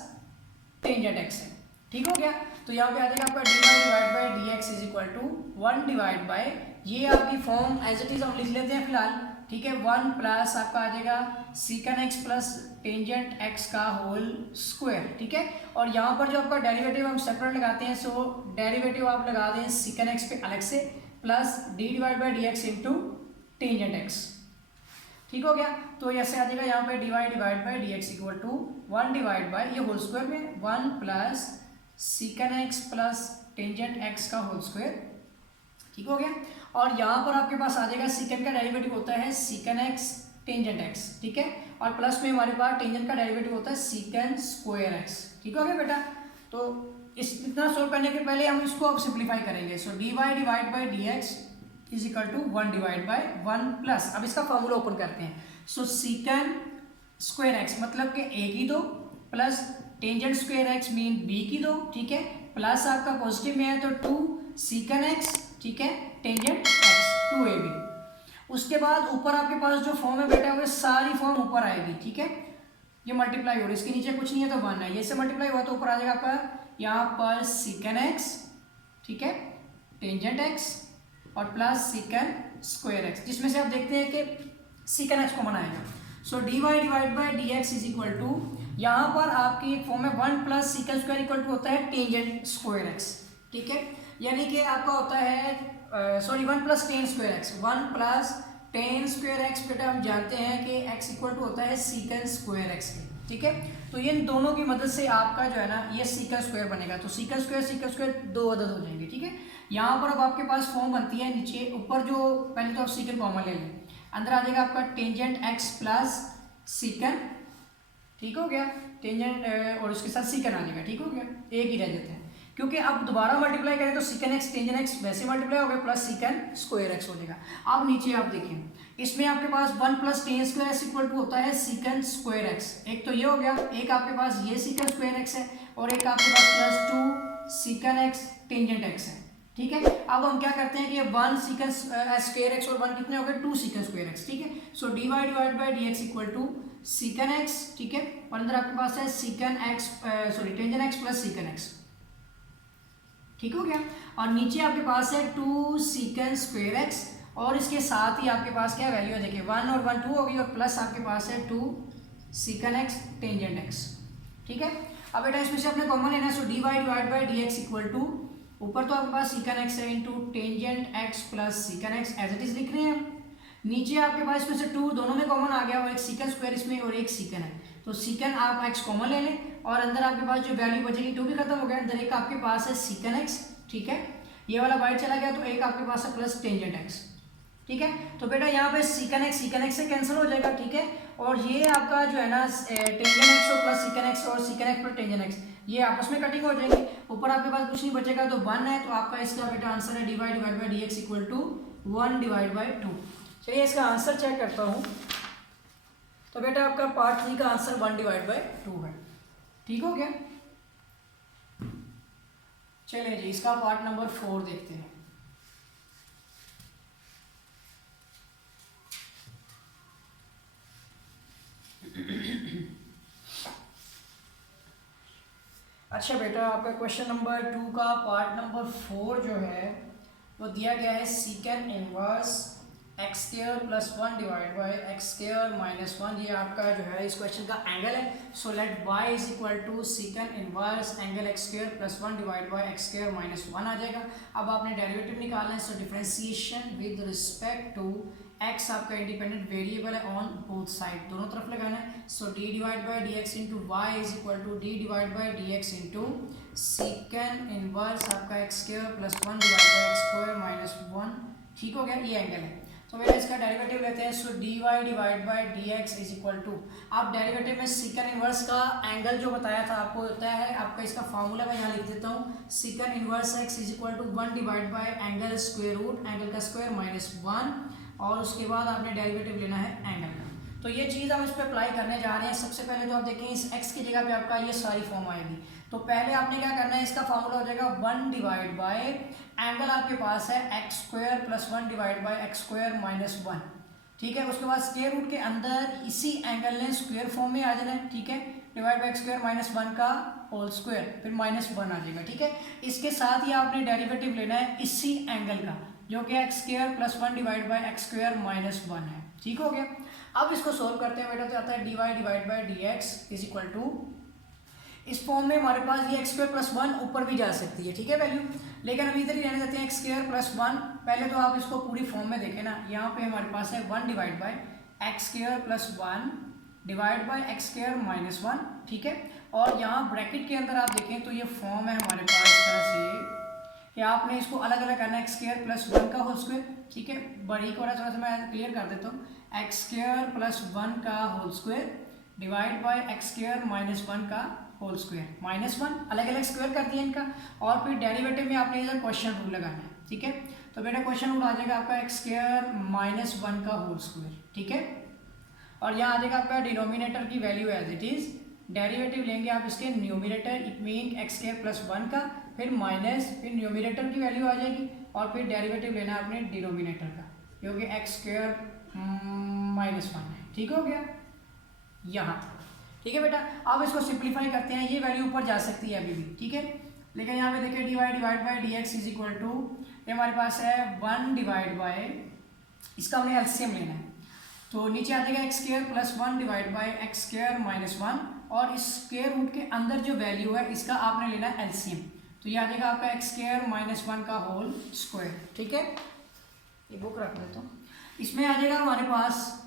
टेंजेंट एक्स है, ठीक हो गया। तो यहाँ पे आ जाएगा आपका dy divide by dx is equal to 1 divide by, ये आपकी फॉर्म एज इट इज हम लिख लेते हैं फिलहाल, ठीक है, 1 प्लस आपका आ जाएगा सिकन एक्स प्लस टेंजेंट एक्स का होल स्क्वायर, ठीक है। और यहाँ पर जो आपका डेरिवेटिव हम सेपरेट लगाते हैं, सो डेरिवेटिव आप लगा दें सिकन एक्स पे अलग से plus d divide by dx into tangent X, ठीक हो गया। तो ऐसे आ जाएगा यहाँ पे divide by dx equal to 1 divide by, ये होल स्क्वायर में 1 plus secant X plus tangent X का होल स्क्वायर, ठीक हो गया। और यहाँ पर आपके पास आ जाएगा सिकन का डेरिवेटिव होता है सिकन एक्स टेंजेंट एक्स, ठीक है, और प्लस में हमारे पास टेंजेंट का डेरिवेटिव होता है सिकन स्क्वायर एक्स, ठीक हो गया बेटा। तो इस इतना सोल्व करने के पहले हम इसको अब सिंप्लीफाई करेंगे, so dy divide by dx is equal to 1 divide by 1 plus, अब इसका फॉर्मूला ओपन करते हैं, सो सिकन स्क्वायर एक्स मतलब कि a की 2 plus tangent square x mean b की 2, ठीक है, प्लस आपका पॉजिटिव में है तो 2 सिकन एक्स, ठीक है, टेंजेंट एक्स 2ab। उसके बाद ऊपर आपके पास जो फॉर्म है बेटा वो सारी फॉर्म ऊपर आएगी, ठीक है, ये मल्टीप्लाई हो रही है, इसके नीचे कुछ नहीं है तो 1 है, ये से मल्टीप्लाई हुआ तो ऊपर आ जाएगा आपका यहाँ पर सिकन एक्स, ठीक है, टेंजेंट एक्स और प्लस सिकन स्क्वायर एक्स, जिसमें से आप देखते हैं कि सिकन एक्स कॉमन आएगा। So dy divide by dx is equal to, यहाँ पर आपकी एक फॉर्म है 1 plus secant square equal to होता है टेंजेंट स्क्वायर एक्स, ठीक है, यानी कि आपका होता है sorry 1 plus tan square x, 1 plus tan square x बेटा हम जानते हैं कि x इक्वल टू होता है सिकन स्क्वायर एक्स के, ठीक है। तो इन दोनों की मदद से आपका जो है ना ये सिकन स्क्वायर बनेगा, तो सिकन स्क्वायर 2 अदद हो जाएंगे, ठीक है। यहाँ पर अब आपके पास फॉर्म बनती है, नीचे ऊपर जो पहले तो आप सिकन कॉमन ले लें, अंदर आ जाएगा आपका टेंजेंट एक्स प्लस सिकन, ठीक हो गया, टेंजेंट और उसके साथ सिकन आ जाएगा, ठीक हो गया, एक ही रह जाते हैं, क्योंकि अब दोबारा मल्टीप्लाई करें तो सिकन एक्स टेंजेंट एक्स वैसे मल्टीप्लाई हो गया प्लस सिकन स्क्वायर एक्स हो जाएगा। अब नीचे आप देखिए, इसमें आपके पास 1 plus tan square X equal to होता है सिकन स्क्वायर एक्स, एक तो ये हो गया, एक आपके पास ये सिकन स्क्वायर एक्स है और एक आपके पास प्लस 2 सिकन एक्स टेंजेंट एक्स है, ठीक है। अब हम क्या करते हैं कि 1 सिकन स्क्वायर एक्स और 1 कितने हो गए 2 सिकन स्क्वायर एक्स, ठीक है। So dy divide by dx equal to secant x, ठीक है, और अंदर आपके पास है secant x sorry tangent x plus secant x, ठीक हो गया, और नीचे आपके पास है 2 सिकन स्क्वायर एक्स और इसके साथ ही आपके पास क्या वैल्यू है देखिए 1 और 1 2 होगी और प्लस आपके पास है 2 सिकन एक्स टेंजेंट एक्स, ठीक है। अब बेटा इसमें से अपने कॉमन लेना है, so dy divide by dx equal to, ऊपर तो आपके पास सिकन एक्स है into tangent x plus secant X as it is लिख रहे हैं, नीचे आपके पास इसमें से 2 दोनों में कॉमन आ गया और एक सीकन स्क्वायर इसमें और एक सीकन है, तो सीकन आप x कॉमन ले लें और अंदर आपके पास जो वैल्यू बचेगी 2 भी खत्म हो गया, अंदर एक आपके पास है सीकन x, ठीक है, ये वाला बाहर चला गया तो एक आपके पास है प्लस टेंजेंट x, ठीक है। तो बेटा यहाँ पे सीकन x से कैंसिल हो जाएगा, ठीक है, और ये आपका जो है ना टेंजेंट x और प्लस सीकन x और सीकन x प्लस टेंजेंट x ये आपस में कटिंग हो जाएंगे, ऊपर आपके पास कुछ नहीं बचेगा तो 1 है, तो आपका इसका बेटा आंसर है dy divide by dx equal to 1 divide by 2। चलिए इसका आंसर चेक करता हूँ, तो बेटा आपका पार्ट 3 का आंसर 1 डिवाइड बाई 2 है, ठीक हो गया। चलिए जी इसका पार्ट नंबर 4 देखते हैं। अच्छा बेटा आपका क्वेश्चन नंबर 2 का पार्ट नंबर 4 जो है वो दिया गया है secant inverse x square plus 1 divide by x square minus 1, ये आपका जो है इस क्वेश्चन का एंगल है। सो let y is equal to secant inverse angle x square plus 1 divide by x square minus 1 आ जाएगा। अब आपने डेरिवेटिव निकालना है, so differentiation with respect to x आपका इंडिपेंडेंट वेरिएबल है ऑन बोथ साइड, दोनों तरफ लगाना है। So d divide by D x into Y is equal to d divide by D x into secant inverse आपका x square plus 1 divide by x square minus 1, ठीक हो गया, ये एंगल है। तो बेटा इसका डेरिवेटिव लेते हैं, so dy divide by D x is equal to, आप डेरिवेटिव में सीकन इनवर्स का एंगल जो बताया था आपको होता है आपका इसका फॉर्मूला मैं यहाँ लिख देता हूँ, secant inverse x is equal to 1 divide by angle square root angle का स्क्वायर माइनस 1, और उसके बाद आपने डेरिवेटिव लेना है एंगल का। तो ये चीज़ हम इस पर अप्लाई करने जा रहे हैं। सबसे पहले तो आप देखें इस x की जगह पे आपका ये सारी फॉर्म आएगी, तो पहले आपने क्या करना है, इसका फॉर्मूला हो जाएगा 1 डिवाइड बाय एंगल आपके पास है X square plus 1 divide by X square minus 1, ठीक है। उसके बाद स्क्वायर रूट के अंदर इसी एंगल ने स्क्वायर फॉर्म में आ जाना है, ठीक है, divide by X square minus 1 का होल स्क्वायर फिर माइनस 1 आ जाएगा, ठीक है। इसके साथ ही आपने डेरिवेटिव लेना है इसी एंगल का जो कि x square plus 1 divide by X square minus 1 है, ठीक हो गया। अब इसको सोल्व करते हैं बेटा, तो आता है dy divide by D x is equal to, इस फॉर्म में हमारे पास ये एक्स स्क्वायर प्लस 1 ऊपर भी जा सकती है, ठीक है वैल्यू, लेकिन हम इधर ही रहने देते हैं एक्स स्क्वायर प्लस 1। पहले तो आप इसको पूरी फॉर्म में देखें ना, यहाँ पे हमारे पास है 1 divide by X square plus 1 divide by X square minus 1, ठीक है, और यहाँ ब्रैकेट के अंदर आप देखें तो ये फॉर्म है हमारे पास इस तरह से कि आपने इसको अलग अलग करना है, एक्स स्क्वायर प्लस 1 का होल स्क्वायर, ठीक है, बारीक हो रहा है थोड़ा सा, मैं क्लियर कर देता हूँ, एक्स स्क्वायर प्लस 1 का whole square divide by X square minus 1 का होल स्क्वायर माइनस 1, अलग अलग स्क्वायर कर दिया इनका, और फिर डेरिवेटिव में आपने इधर क्वेश्चन रूल लगाना है, ठीक है। तो बेटा क्वेश्चन रूल आ जाएगा आपका एक्स स्क्वायर माइनस 1 का होल स्क्वायर, ठीक है, और यहाँ आ जाएगा आपका डिनोमिनेटर की value as it is, derivative लेंगे आप इसके numerator it mean X square plus 1 का, फिर माइनस, फिर न्यूमिनेटर की वैल्यू आ जाएगी, और फिर डेरिवेटिव लेना है आपने डिनोमिनेटर का जो कि एक्स स्क्वायर माइनस 1 है, ठीक हो गया यहाँ, ठीक है बेटा। अब इसको सिंप्लीफाई करते हैं, ये वैल्यू ऊपर जा सकती है अभी भी, ठीक है, लेकिन यहाँ पे देखिए dy divide by D x is equal to, ये हमारे पास है 1 डिवाइड बाय, इसका हमने एलसीएम लेना है, तो नीचे आ जाएगा x square plus 1 divide by x square minus 1, और इस स्क्वायर रूट के अंदर जो वैल्यू है इसका आपने लेना है एलसीएम, तो ये आ जाएगा आपका एक्स स्क्वायर माइनस 1 का होल स्क्वायर, ठीक है, ये बुक रख लेता हूँ। इसमें आ जाएगा हमारे पास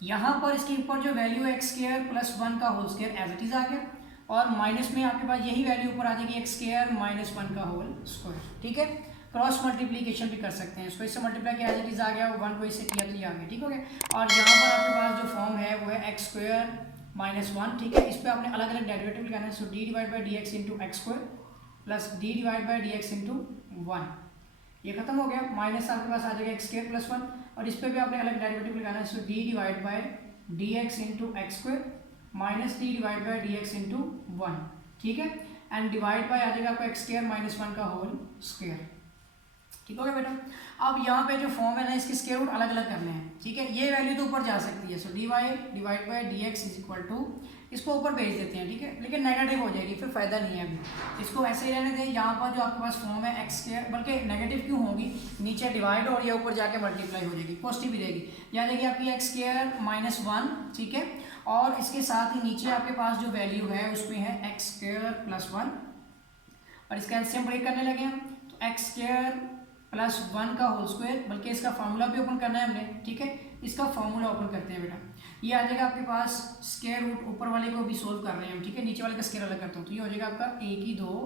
यहाँ पर इसके ऊपर जो वैल्यू है एक्स स्क्वायर प्लस 1 का whole square as it is आ गया, और माइनस में आपके पास यही वैल्यू ऊपर आ जाएगी एक्स स्क्वायर माइनस 1 का होल स्क्वायर, ठीक है। क्रॉस मल्टीप्लीकेशन भी कर सकते हैं, इसको इससे मल्टीप्लाई किया एज इट इज आ गया, 1 को इससे किया तो ये आ गया, ठीक हो गया। और यहाँ पर आपके पास जो फॉर्म है वो है एक्स स्क्वायर माइनस 1, ठीक है, इस पर आपने अलग अलग डेरिवेटिव लगाना है, so d divide by D x into x square plus d divide by D x into 1, ये खत्म हो गया, माइनस आपके पास आ जाएगा एक्स स्क्वायर प्लस 1, और इस पर भी आपने अलग डेरिवेटिव लगाना है, so d divide by D x into x square minus d divide by D x into 1, ठीक है, एंड डिवाइड बाई आ जाएगा आपका एक्स स्क्वायर माइनस 1 का होल स्क्वायर, ठीक हो गया बेटा। अब यहाँ पे जो फॉर्म है ना इसके स्क्वायर रूट अलग अलग करने हैं, ठीक है, ये वैल्यू तो ऊपर जा सकती है, so D Y divide by D x is equal to, इसको ऊपर भेज देते हैं, ठीक है, लेकिन नेगेटिव हो जाएगी फिर फायदा नहीं है अभी, इसको ऐसे ही रहने दें। यहाँ पर जो आपके पास फॉर्म है एक्स स्क्वायर, बल्कि नेगेटिव क्यों होगी, नीचे डिवाइड और ये ऊपर जाके मल्टीप्लाई हो जाएगी, पॉजिटिव ही रहेगी, यहाँ जाएगी आपकी एक्स स्क्वायर माइनस 1, ठीक है, और इसके साथ ही नीचे आपके पास जो वैल्यू है उसमें है एक्स स्क्वायर प्लस 1, और इसका एलसीएम ब्रेक करने लगे हम, तो एक्स स्क्वायर प्लस 1 का होल स्क्वायर, बल्कि इसका फॉर्मूला भी ओपन करना है हमने, ठीक है। इसका फॉर्मूला ओपन करते हैं बेटा। ये आ जाएगा आपके पास स्क्वायर रूट, ऊपर वाले को भी सोल्व कर रहे हैं हम, ठीक है। नीचे वाले का स्क्वायर अलग करता हूँ, तो ये हो जाएगा आपका a की 2,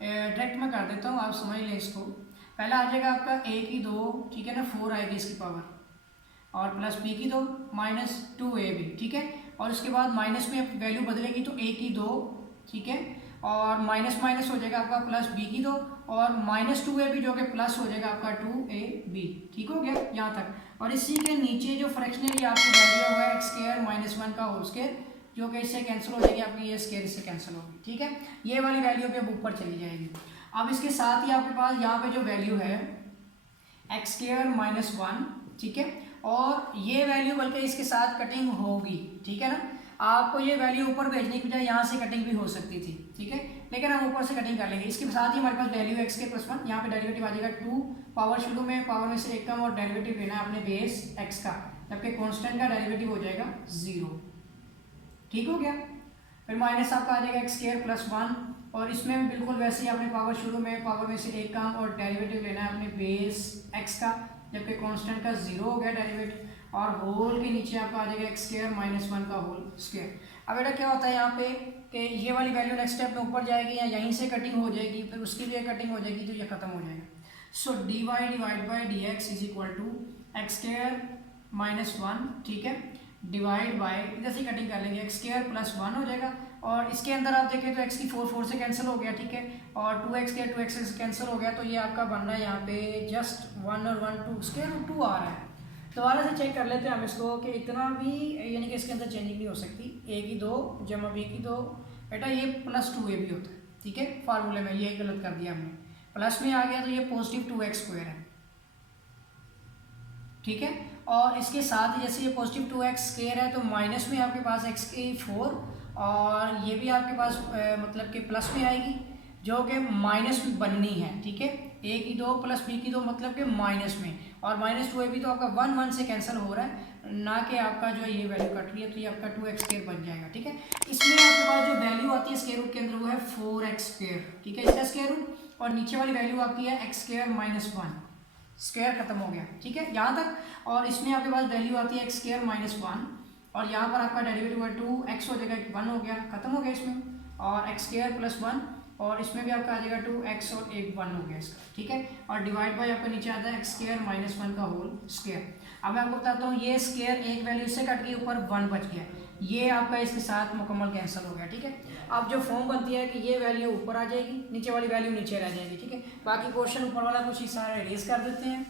डायरेक्ट में कर देता हूँ, आप समझ लें इसको। पहला आ जाएगा आपका a की 2, ठीक है ना, 4 आएगी इसकी पावर, और प्लस b की 2 माइनस 2ab, ठीक है। और उसके बाद माइनस में वैल्यू बदलेगी तो a की 2, ठीक है, और माइनस माइनस हो जाएगा आपका प्लस b की 2, और माइनस 2ab जो कि प्लस हो जाएगा आपका 2ab, ठीक हो गया यहाँ तक। और इसी के नीचे जो फ्रैक्शनली आपकी वैल्यू होगा एक्स स्क्वायर माइनस 1 का होल स्क्वायर, जो कि इससे कैंसिल हो जाएगी आपकी, ये स्क्वायर इससे कैंसिल होगी, ठीक है। ये वाली वैल्यू भी अब ऊपर चली जाएगी। अब इसके साथ ही आपके पास यहाँ पे जो वैल्यू है एक्स स्क्वायर माइनस 1, ठीक है, और ये वैल्यू बल्कि इसके साथ कटिंग होगी, ठीक है ना। आपको ये वैल्यू ऊपर भेजने की बजाय यहाँ से कटिंग भी हो सकती थी, ठीक है, लेकिन हम ऊपर से कटिंग कर लेंगे। इसके साथ ही हमारे पास वैल्यू एक्स के प्लस 1, यहाँ पे डेरिवेटिव आ जाएगा 2 पावर, शुरू में पावर में से एक कम, और डेरिवेटिव लेना है अपने बेस एक्स का, जबकि कॉन्स्टेंट का डेरिवेटिव हो जाएगा 0, ठीक हो गया। फिर माइनस आपका आ जाएगा एक्स स्क्वायर प्लस 1, और इसमें भी बिल्कुल वैसे ही आपने पावर शुरू में पावर में से एक कम, और डेरिवेटिव लेना है अपने बेस एक्स का, जबकि कांस्टेंट का 0 हो गया डेरिवेटिव, और होल के नीचे आपका आ जाएगा एक्स स्क्वायर माइनस 1 का होल स्क्वायर। अब बेटा क्या होता है यहाँ पे कि ये वाली वैल्यू नेक्स्ट स्टेप में ऊपर जाएगी या यहीं से कटिंग हो जाएगी, फिर उसकी भी कटिंग हो जाएगी, तो ये खत्म हो जाएगा। So D Y divide by D x is equal to x square minus 1, ठीक है, डिवाइड बाई इधर से कटिंग कर लेंगे, एक्स स्क्वायर प्लस 1 हो जाएगा, और इसके अंदर आप देखें तो एक्स की 4 से कैंसिल हो गया, ठीक है, और 2x के 2x से कैंसिल हो गया, तो ये आपका बन रहा है यहाँ पे जस्ट 1 और 1 2 स्क्वायर रूट 2 आ रहा है। दोबारा से चेक कर लेते हैं हम इसको कि इतना भी यानी कि इसके अंदर चेंजिंग नहीं हो सकती। a की 2 जमा b की 2, बेटा ये प्लस 2ab होता है, ठीक है, फार्मूले में ये गलत कर दिया हमने, प्लस में आ गया तो ये पॉजिटिव 2x स्क्वायर है, ठीक है। और इसके साथ ही जैसे ये पॉजिटिव 2x स्क्वायर है, तो माइनस में आपके पास x की 4, और ये भी आपके पास मतलब कि प्लस में आएगी, जो कि माइनस में बननी है, ठीक है। a की 2 प्लस b की 2 मतलब कि माइनस में, और माइनस 2ab तो आपका 1 1 से कैंसिल हो रहा है, ना कि आपका जो ये वैल्यू कट रही है, तो ये आपका 2x स्क्वायर बन जाएगा, ठीक है। इसमें आपके पास जो वैल्यू आती है स्क्वायर रूट के अंदर वो है 4x स्क्वायर, ठीक है, इसका स्क्वायर रूट, और नीचे वाली वैल्यू आपकी है एक्स स्क्वायर माइनस 1, स्क्वायर खत्म हो गया, ठीक है, यहाँ तक। और इसमें आपके पास वैल्यू आती है एक्स स्क्वायर माइनस 1, और यहाँ पर आपका डेरिवेटिव है 2x हो जाएगा, 1 हो गया, खत्म हो गया इसमें, और एक्स स्क्वायर प्लस 1, और इसमें भी आपका आ जाएगा 2x और 1 हो गया इसका, ठीक है, और डिवाइड बाय आपका नीचे आता है एक्स स्क्वायर माइनस 1 का होल स्क्वायर। अब मैं आपको बताता हूँ, ये स्क्वायर एक वैल्यू से कट गई, ऊपर 1 बच गया, ये आपका इसके साथ मुकम्मल कैंसिल हो गया, ठीक है। अब जो फॉर्म बनती है कि ये वैल्यू ऊपर आ जाएगी, नीचे वाली वैल्यू नीचे रह जाएगी, ठीक है। बाकी क्वेश्चन ऊपर वाला कुछ हिस्सा एरेज कर देते हैं।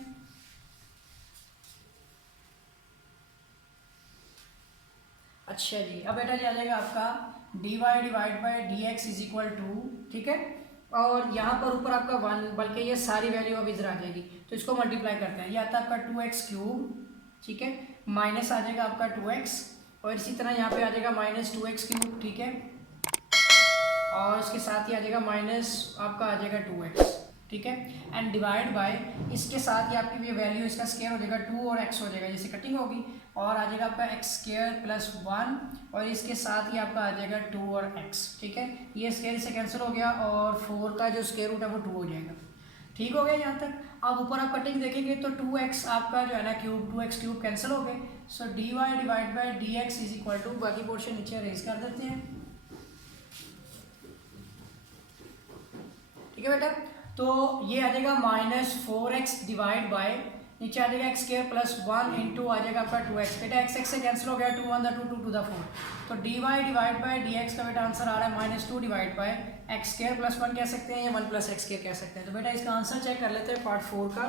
अच्छा जी, अब बेटा जी आ जाएगा आपका D Y divide by D x is equal to, ठीक है, और यहाँ पर ऊपर आपका 1, बल्कि ये सारी वैल्यू अब इधर आ जाएगी, तो इसको मल्टीप्लाई करते हैं। ये आता है आपका 2x क्यूब, ठीक है, माइनस आ जाएगा आपका 2x, और इसी तरह यहाँ पे आ जाएगा माइनस 2x क्यूब, ठीक है, और इसके साथ ही आ जाएगा माइनस आपका आ जाएगा 2x, ठीक है, एंड डिवाइड बाय इसके साथ ही आपकी ये वैल्यू इसका स्क्वायर हो जाएगा 2 और x हो जाएगा, जैसे कटिंग होगी, और आ जाएगा आपका एक्स स्क्वायर प्लस 1, और इसके साथ ही आपका आ जाएगा 2 और x, ठीक है, ये स्क्वायर से कैंसिल हो गया, और 4 का जो स्क्वायर रूट है वो 2 हो जाएगा, ठीक हो गया यहाँ तक। अब ऊपर आप कटिंग देखेंगे तो 2x आपका जो है ना क्यूब, 2x क्यूब कैंसिल हो गए, so D Y divide by D x is equal to, बाकी पोर्शन नीचे अरेज कर देते हैं, ठीक है बेटा। तो ये आ जाएगा माइनस 4x डिवाइड बाय नीचे आ जाएगा एक्स स्क्वायर प्लस 1 इंटू आ जाएगा आपका 2x, बेटा एक्स एक्स से कैंसिल हो गया, 2 1 2 2 2 4, तो D Y divide by D X का बेटा आंसर आ रहा है minus 2 divide by X square plus 1 कह सकते हैं, या 1 प्लस एक्स स्क्वायर कह सकते हैं। तो बेटा इसका आंसर चेक कर लेते हैं पार्ट 4 का।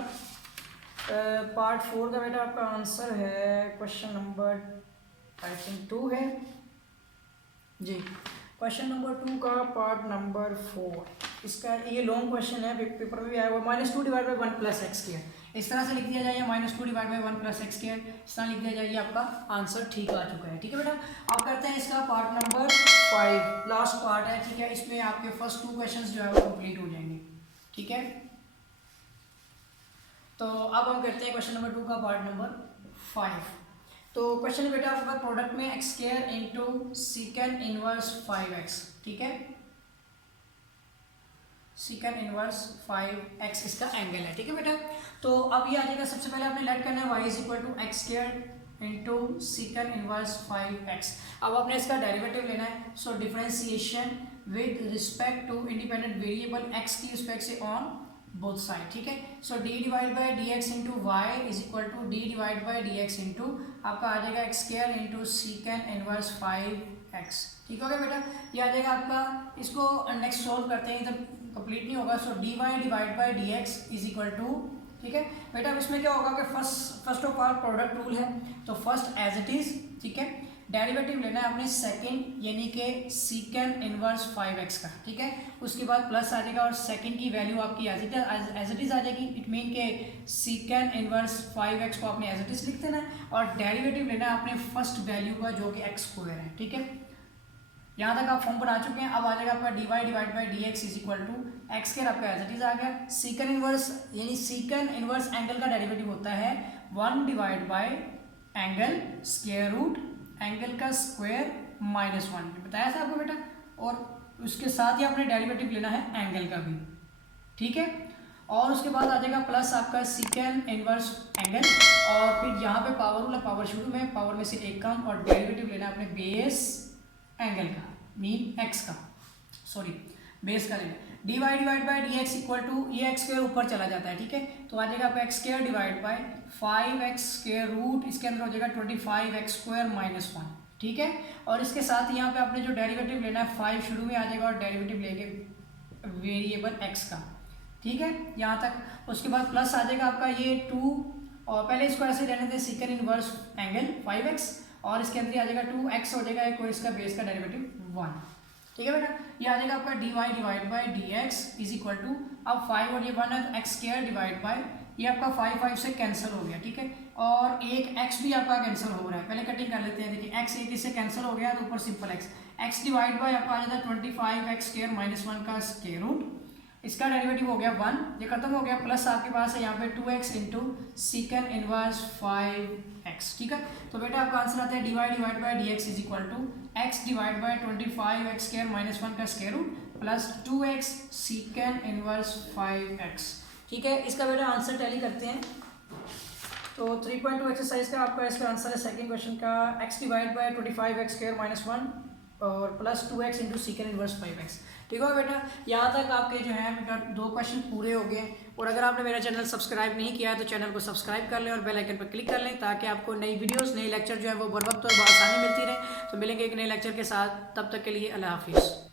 पार्ट 4 का बेटा आपका आंसर है क्वेश्चन नंबर आई थिंक 2 है जी, क्वेश्चन नंबर 2 का पार्ट नंबर 4, इसका ये लॉन्ग क्वेश्चन है, पेपर में भी आया हुआ, minus 2 divide by 1 plus x square, इस तरह से लिख दिया जाए, minus 2 divide by 1 plus x square, इस तरह लिख दिया जाए, आपका आंसर ठीक आ चुका है, ठीक है बेटा। आप करते हैं इसका पार्ट नंबर 5, लास्ट पार्ट है, ठीक है, इसमें आपके फर्स्ट 2 क्वेश्चन जो है वो कंप्लीट हो जाएंगे, ठीक है। तो अब हम करते हैं क्वेश्चन नंबर 2 का पार्ट नंबर 5। तो क्वेश्चन बेटा आपका प्रोडक्ट में x square into second inverse 5x, ठीक है। सीकन इनवर्स 5x इसका एंगल है, ठीक है बेटा। तो अब ये आ जाएगा, सबसे पहले आपने लेट करना है y is equal to x square into secant inverse 5x। अब आपने इसका डेरिवेटिव लेना है, so differentiation with respect to independent variable x की रिस्पेक्ट से ऑन बोथ साइड, ठीक है। So d divide by D x into Y is equal to d divide by D x into आपका आ जाएगा x square into secant inverse 5x, ठीक हो गया बेटा। ये आ जाएगा आपका, इसको नेक्स्ट सोल्व करते हैं, तब कंप्लीट नहीं होगा। So dy divide by D x is equal to, ठीक है बेटा। अब इसमें क्या होगा कि first of all product rule है, तो फर्स्ट एज इट इज, ठीक है। डेरिवेटिव लेना है आपने सेकंड यानी कि सीकन इनवर्स 5x का, ठीक है। उसके बाद प्लस आ जाएगा और सेकंड की वैल्यू आपकी एज इट इज आ जाएगी। इट मीन के सीकन इनवर्स 5x को आपने एज इट इज लिख देना है और डेरिवेटिव लेना है आपने फर्स्ट वैल्यू का जो कि एक्स स्क्वायर है, ठीक है। यहाँ तक आप फॉर्म बना चुके हैं। अब आ जाएगा आपका dy divide by D x is equal to x square, आपका एज इट इज आ गया। सीकन इनवर्स यानी सीकन इनवर्स एंगल का डेरिवेटिव होता है 1 divide by angle square root angle का स्क्वायर माइनस 1, बताया था आपको बेटा। और उसके साथ ही आपने डेरिवेटिव लेना है एंगल का भी, ठीक है। और उसके बाद आ जाएगा प्लस आपका सीकन इनवर्स एंगल, और फिर यहाँ पे पावर वाला पावर शुरू में, पावर में से एक कम, और डेरिवेटिव लेना है अपने बेस एंगल का, मीन एक्स का, सॉरी बेस का लेना। dy divide by D X equal to, ये एक्स स्क्वायर ऊपर चला जाता है, ठीक है। तो आ जाएगा आपका x square divide by 5x square root, इसके अंदर हो जाएगा 25x स्क्वायर माइनस 1, ठीक है। और इसके साथ यहाँ पे आपने जो डेरिवेटिव लेना है 5 शुरू में आ जाएगा और डेरिवेटिव लेके वेरिएबल x का, ठीक है यहाँ तक। उसके बाद प्लस आ जाएगा आपका ये 2, और पहले इसको ऐसे रहने दें सीकन इनवर्स एंगल 5x, और इसके अंदर आ जाएगा 2x हो जाएगा एक, और इसका बेस का डेरिवेटिव 1, ठीक है बेटा। ये आ जाएगा आपका dy divide by D x is equal to, अब 5 और ये 1 है तो एक्स स्क्वायर डिवाइड बाई, ये आपका 5 से कैंसिल हो गया, ठीक है। और एक x भी आपका कैंसिल हो रहा है, पहले कटिंग कर लेते हैं। देखिए x एक इससे कैंसिल हो गया तो ऊपर सिंपल x डिवाइड बाई आपका आ जाता है 25x स्क्वायर माइनस 1 का स्क्वायर रूट, इसका डेरिवेटिव हो गया 1, ये खत्म हो गया। प्लस आपके पास है यहाँ पे 2x into secant inverse 5x, ठीक है। तो बेटा आपका आंसर आता है dy divide by D x is equal to x divide by 25x square minus 1 का square root plus 2x secant inverse 5x, ठीक है। इसका बेटा आंसर टैली करते हैं। तो 3.2 एक्सरसाइज का आपका इसका आंसर है सेकंड क्वेश्चन का, x divide by 25x square minus 1 और plus 2x into secant inverse 5x, ठीक है बेटा। यहाँ तक आपके जो है बेटा 2 क्वेश्चन पूरे हो गए। और अगर आपने मेरा चैनल सब्सक्राइब नहीं किया है तो चैनल को सब्सक्राइब कर लें और बेल आइकन पर क्लिक कर लें, ताकि आपको नई वीडियोस नए लेक्चर जो है वो बर वक्त और बआसानी मिलती रहे। तो मिलेंगे एक नए लेक्चर के साथ, तब तक के लिए अल्लाह हाफिज़।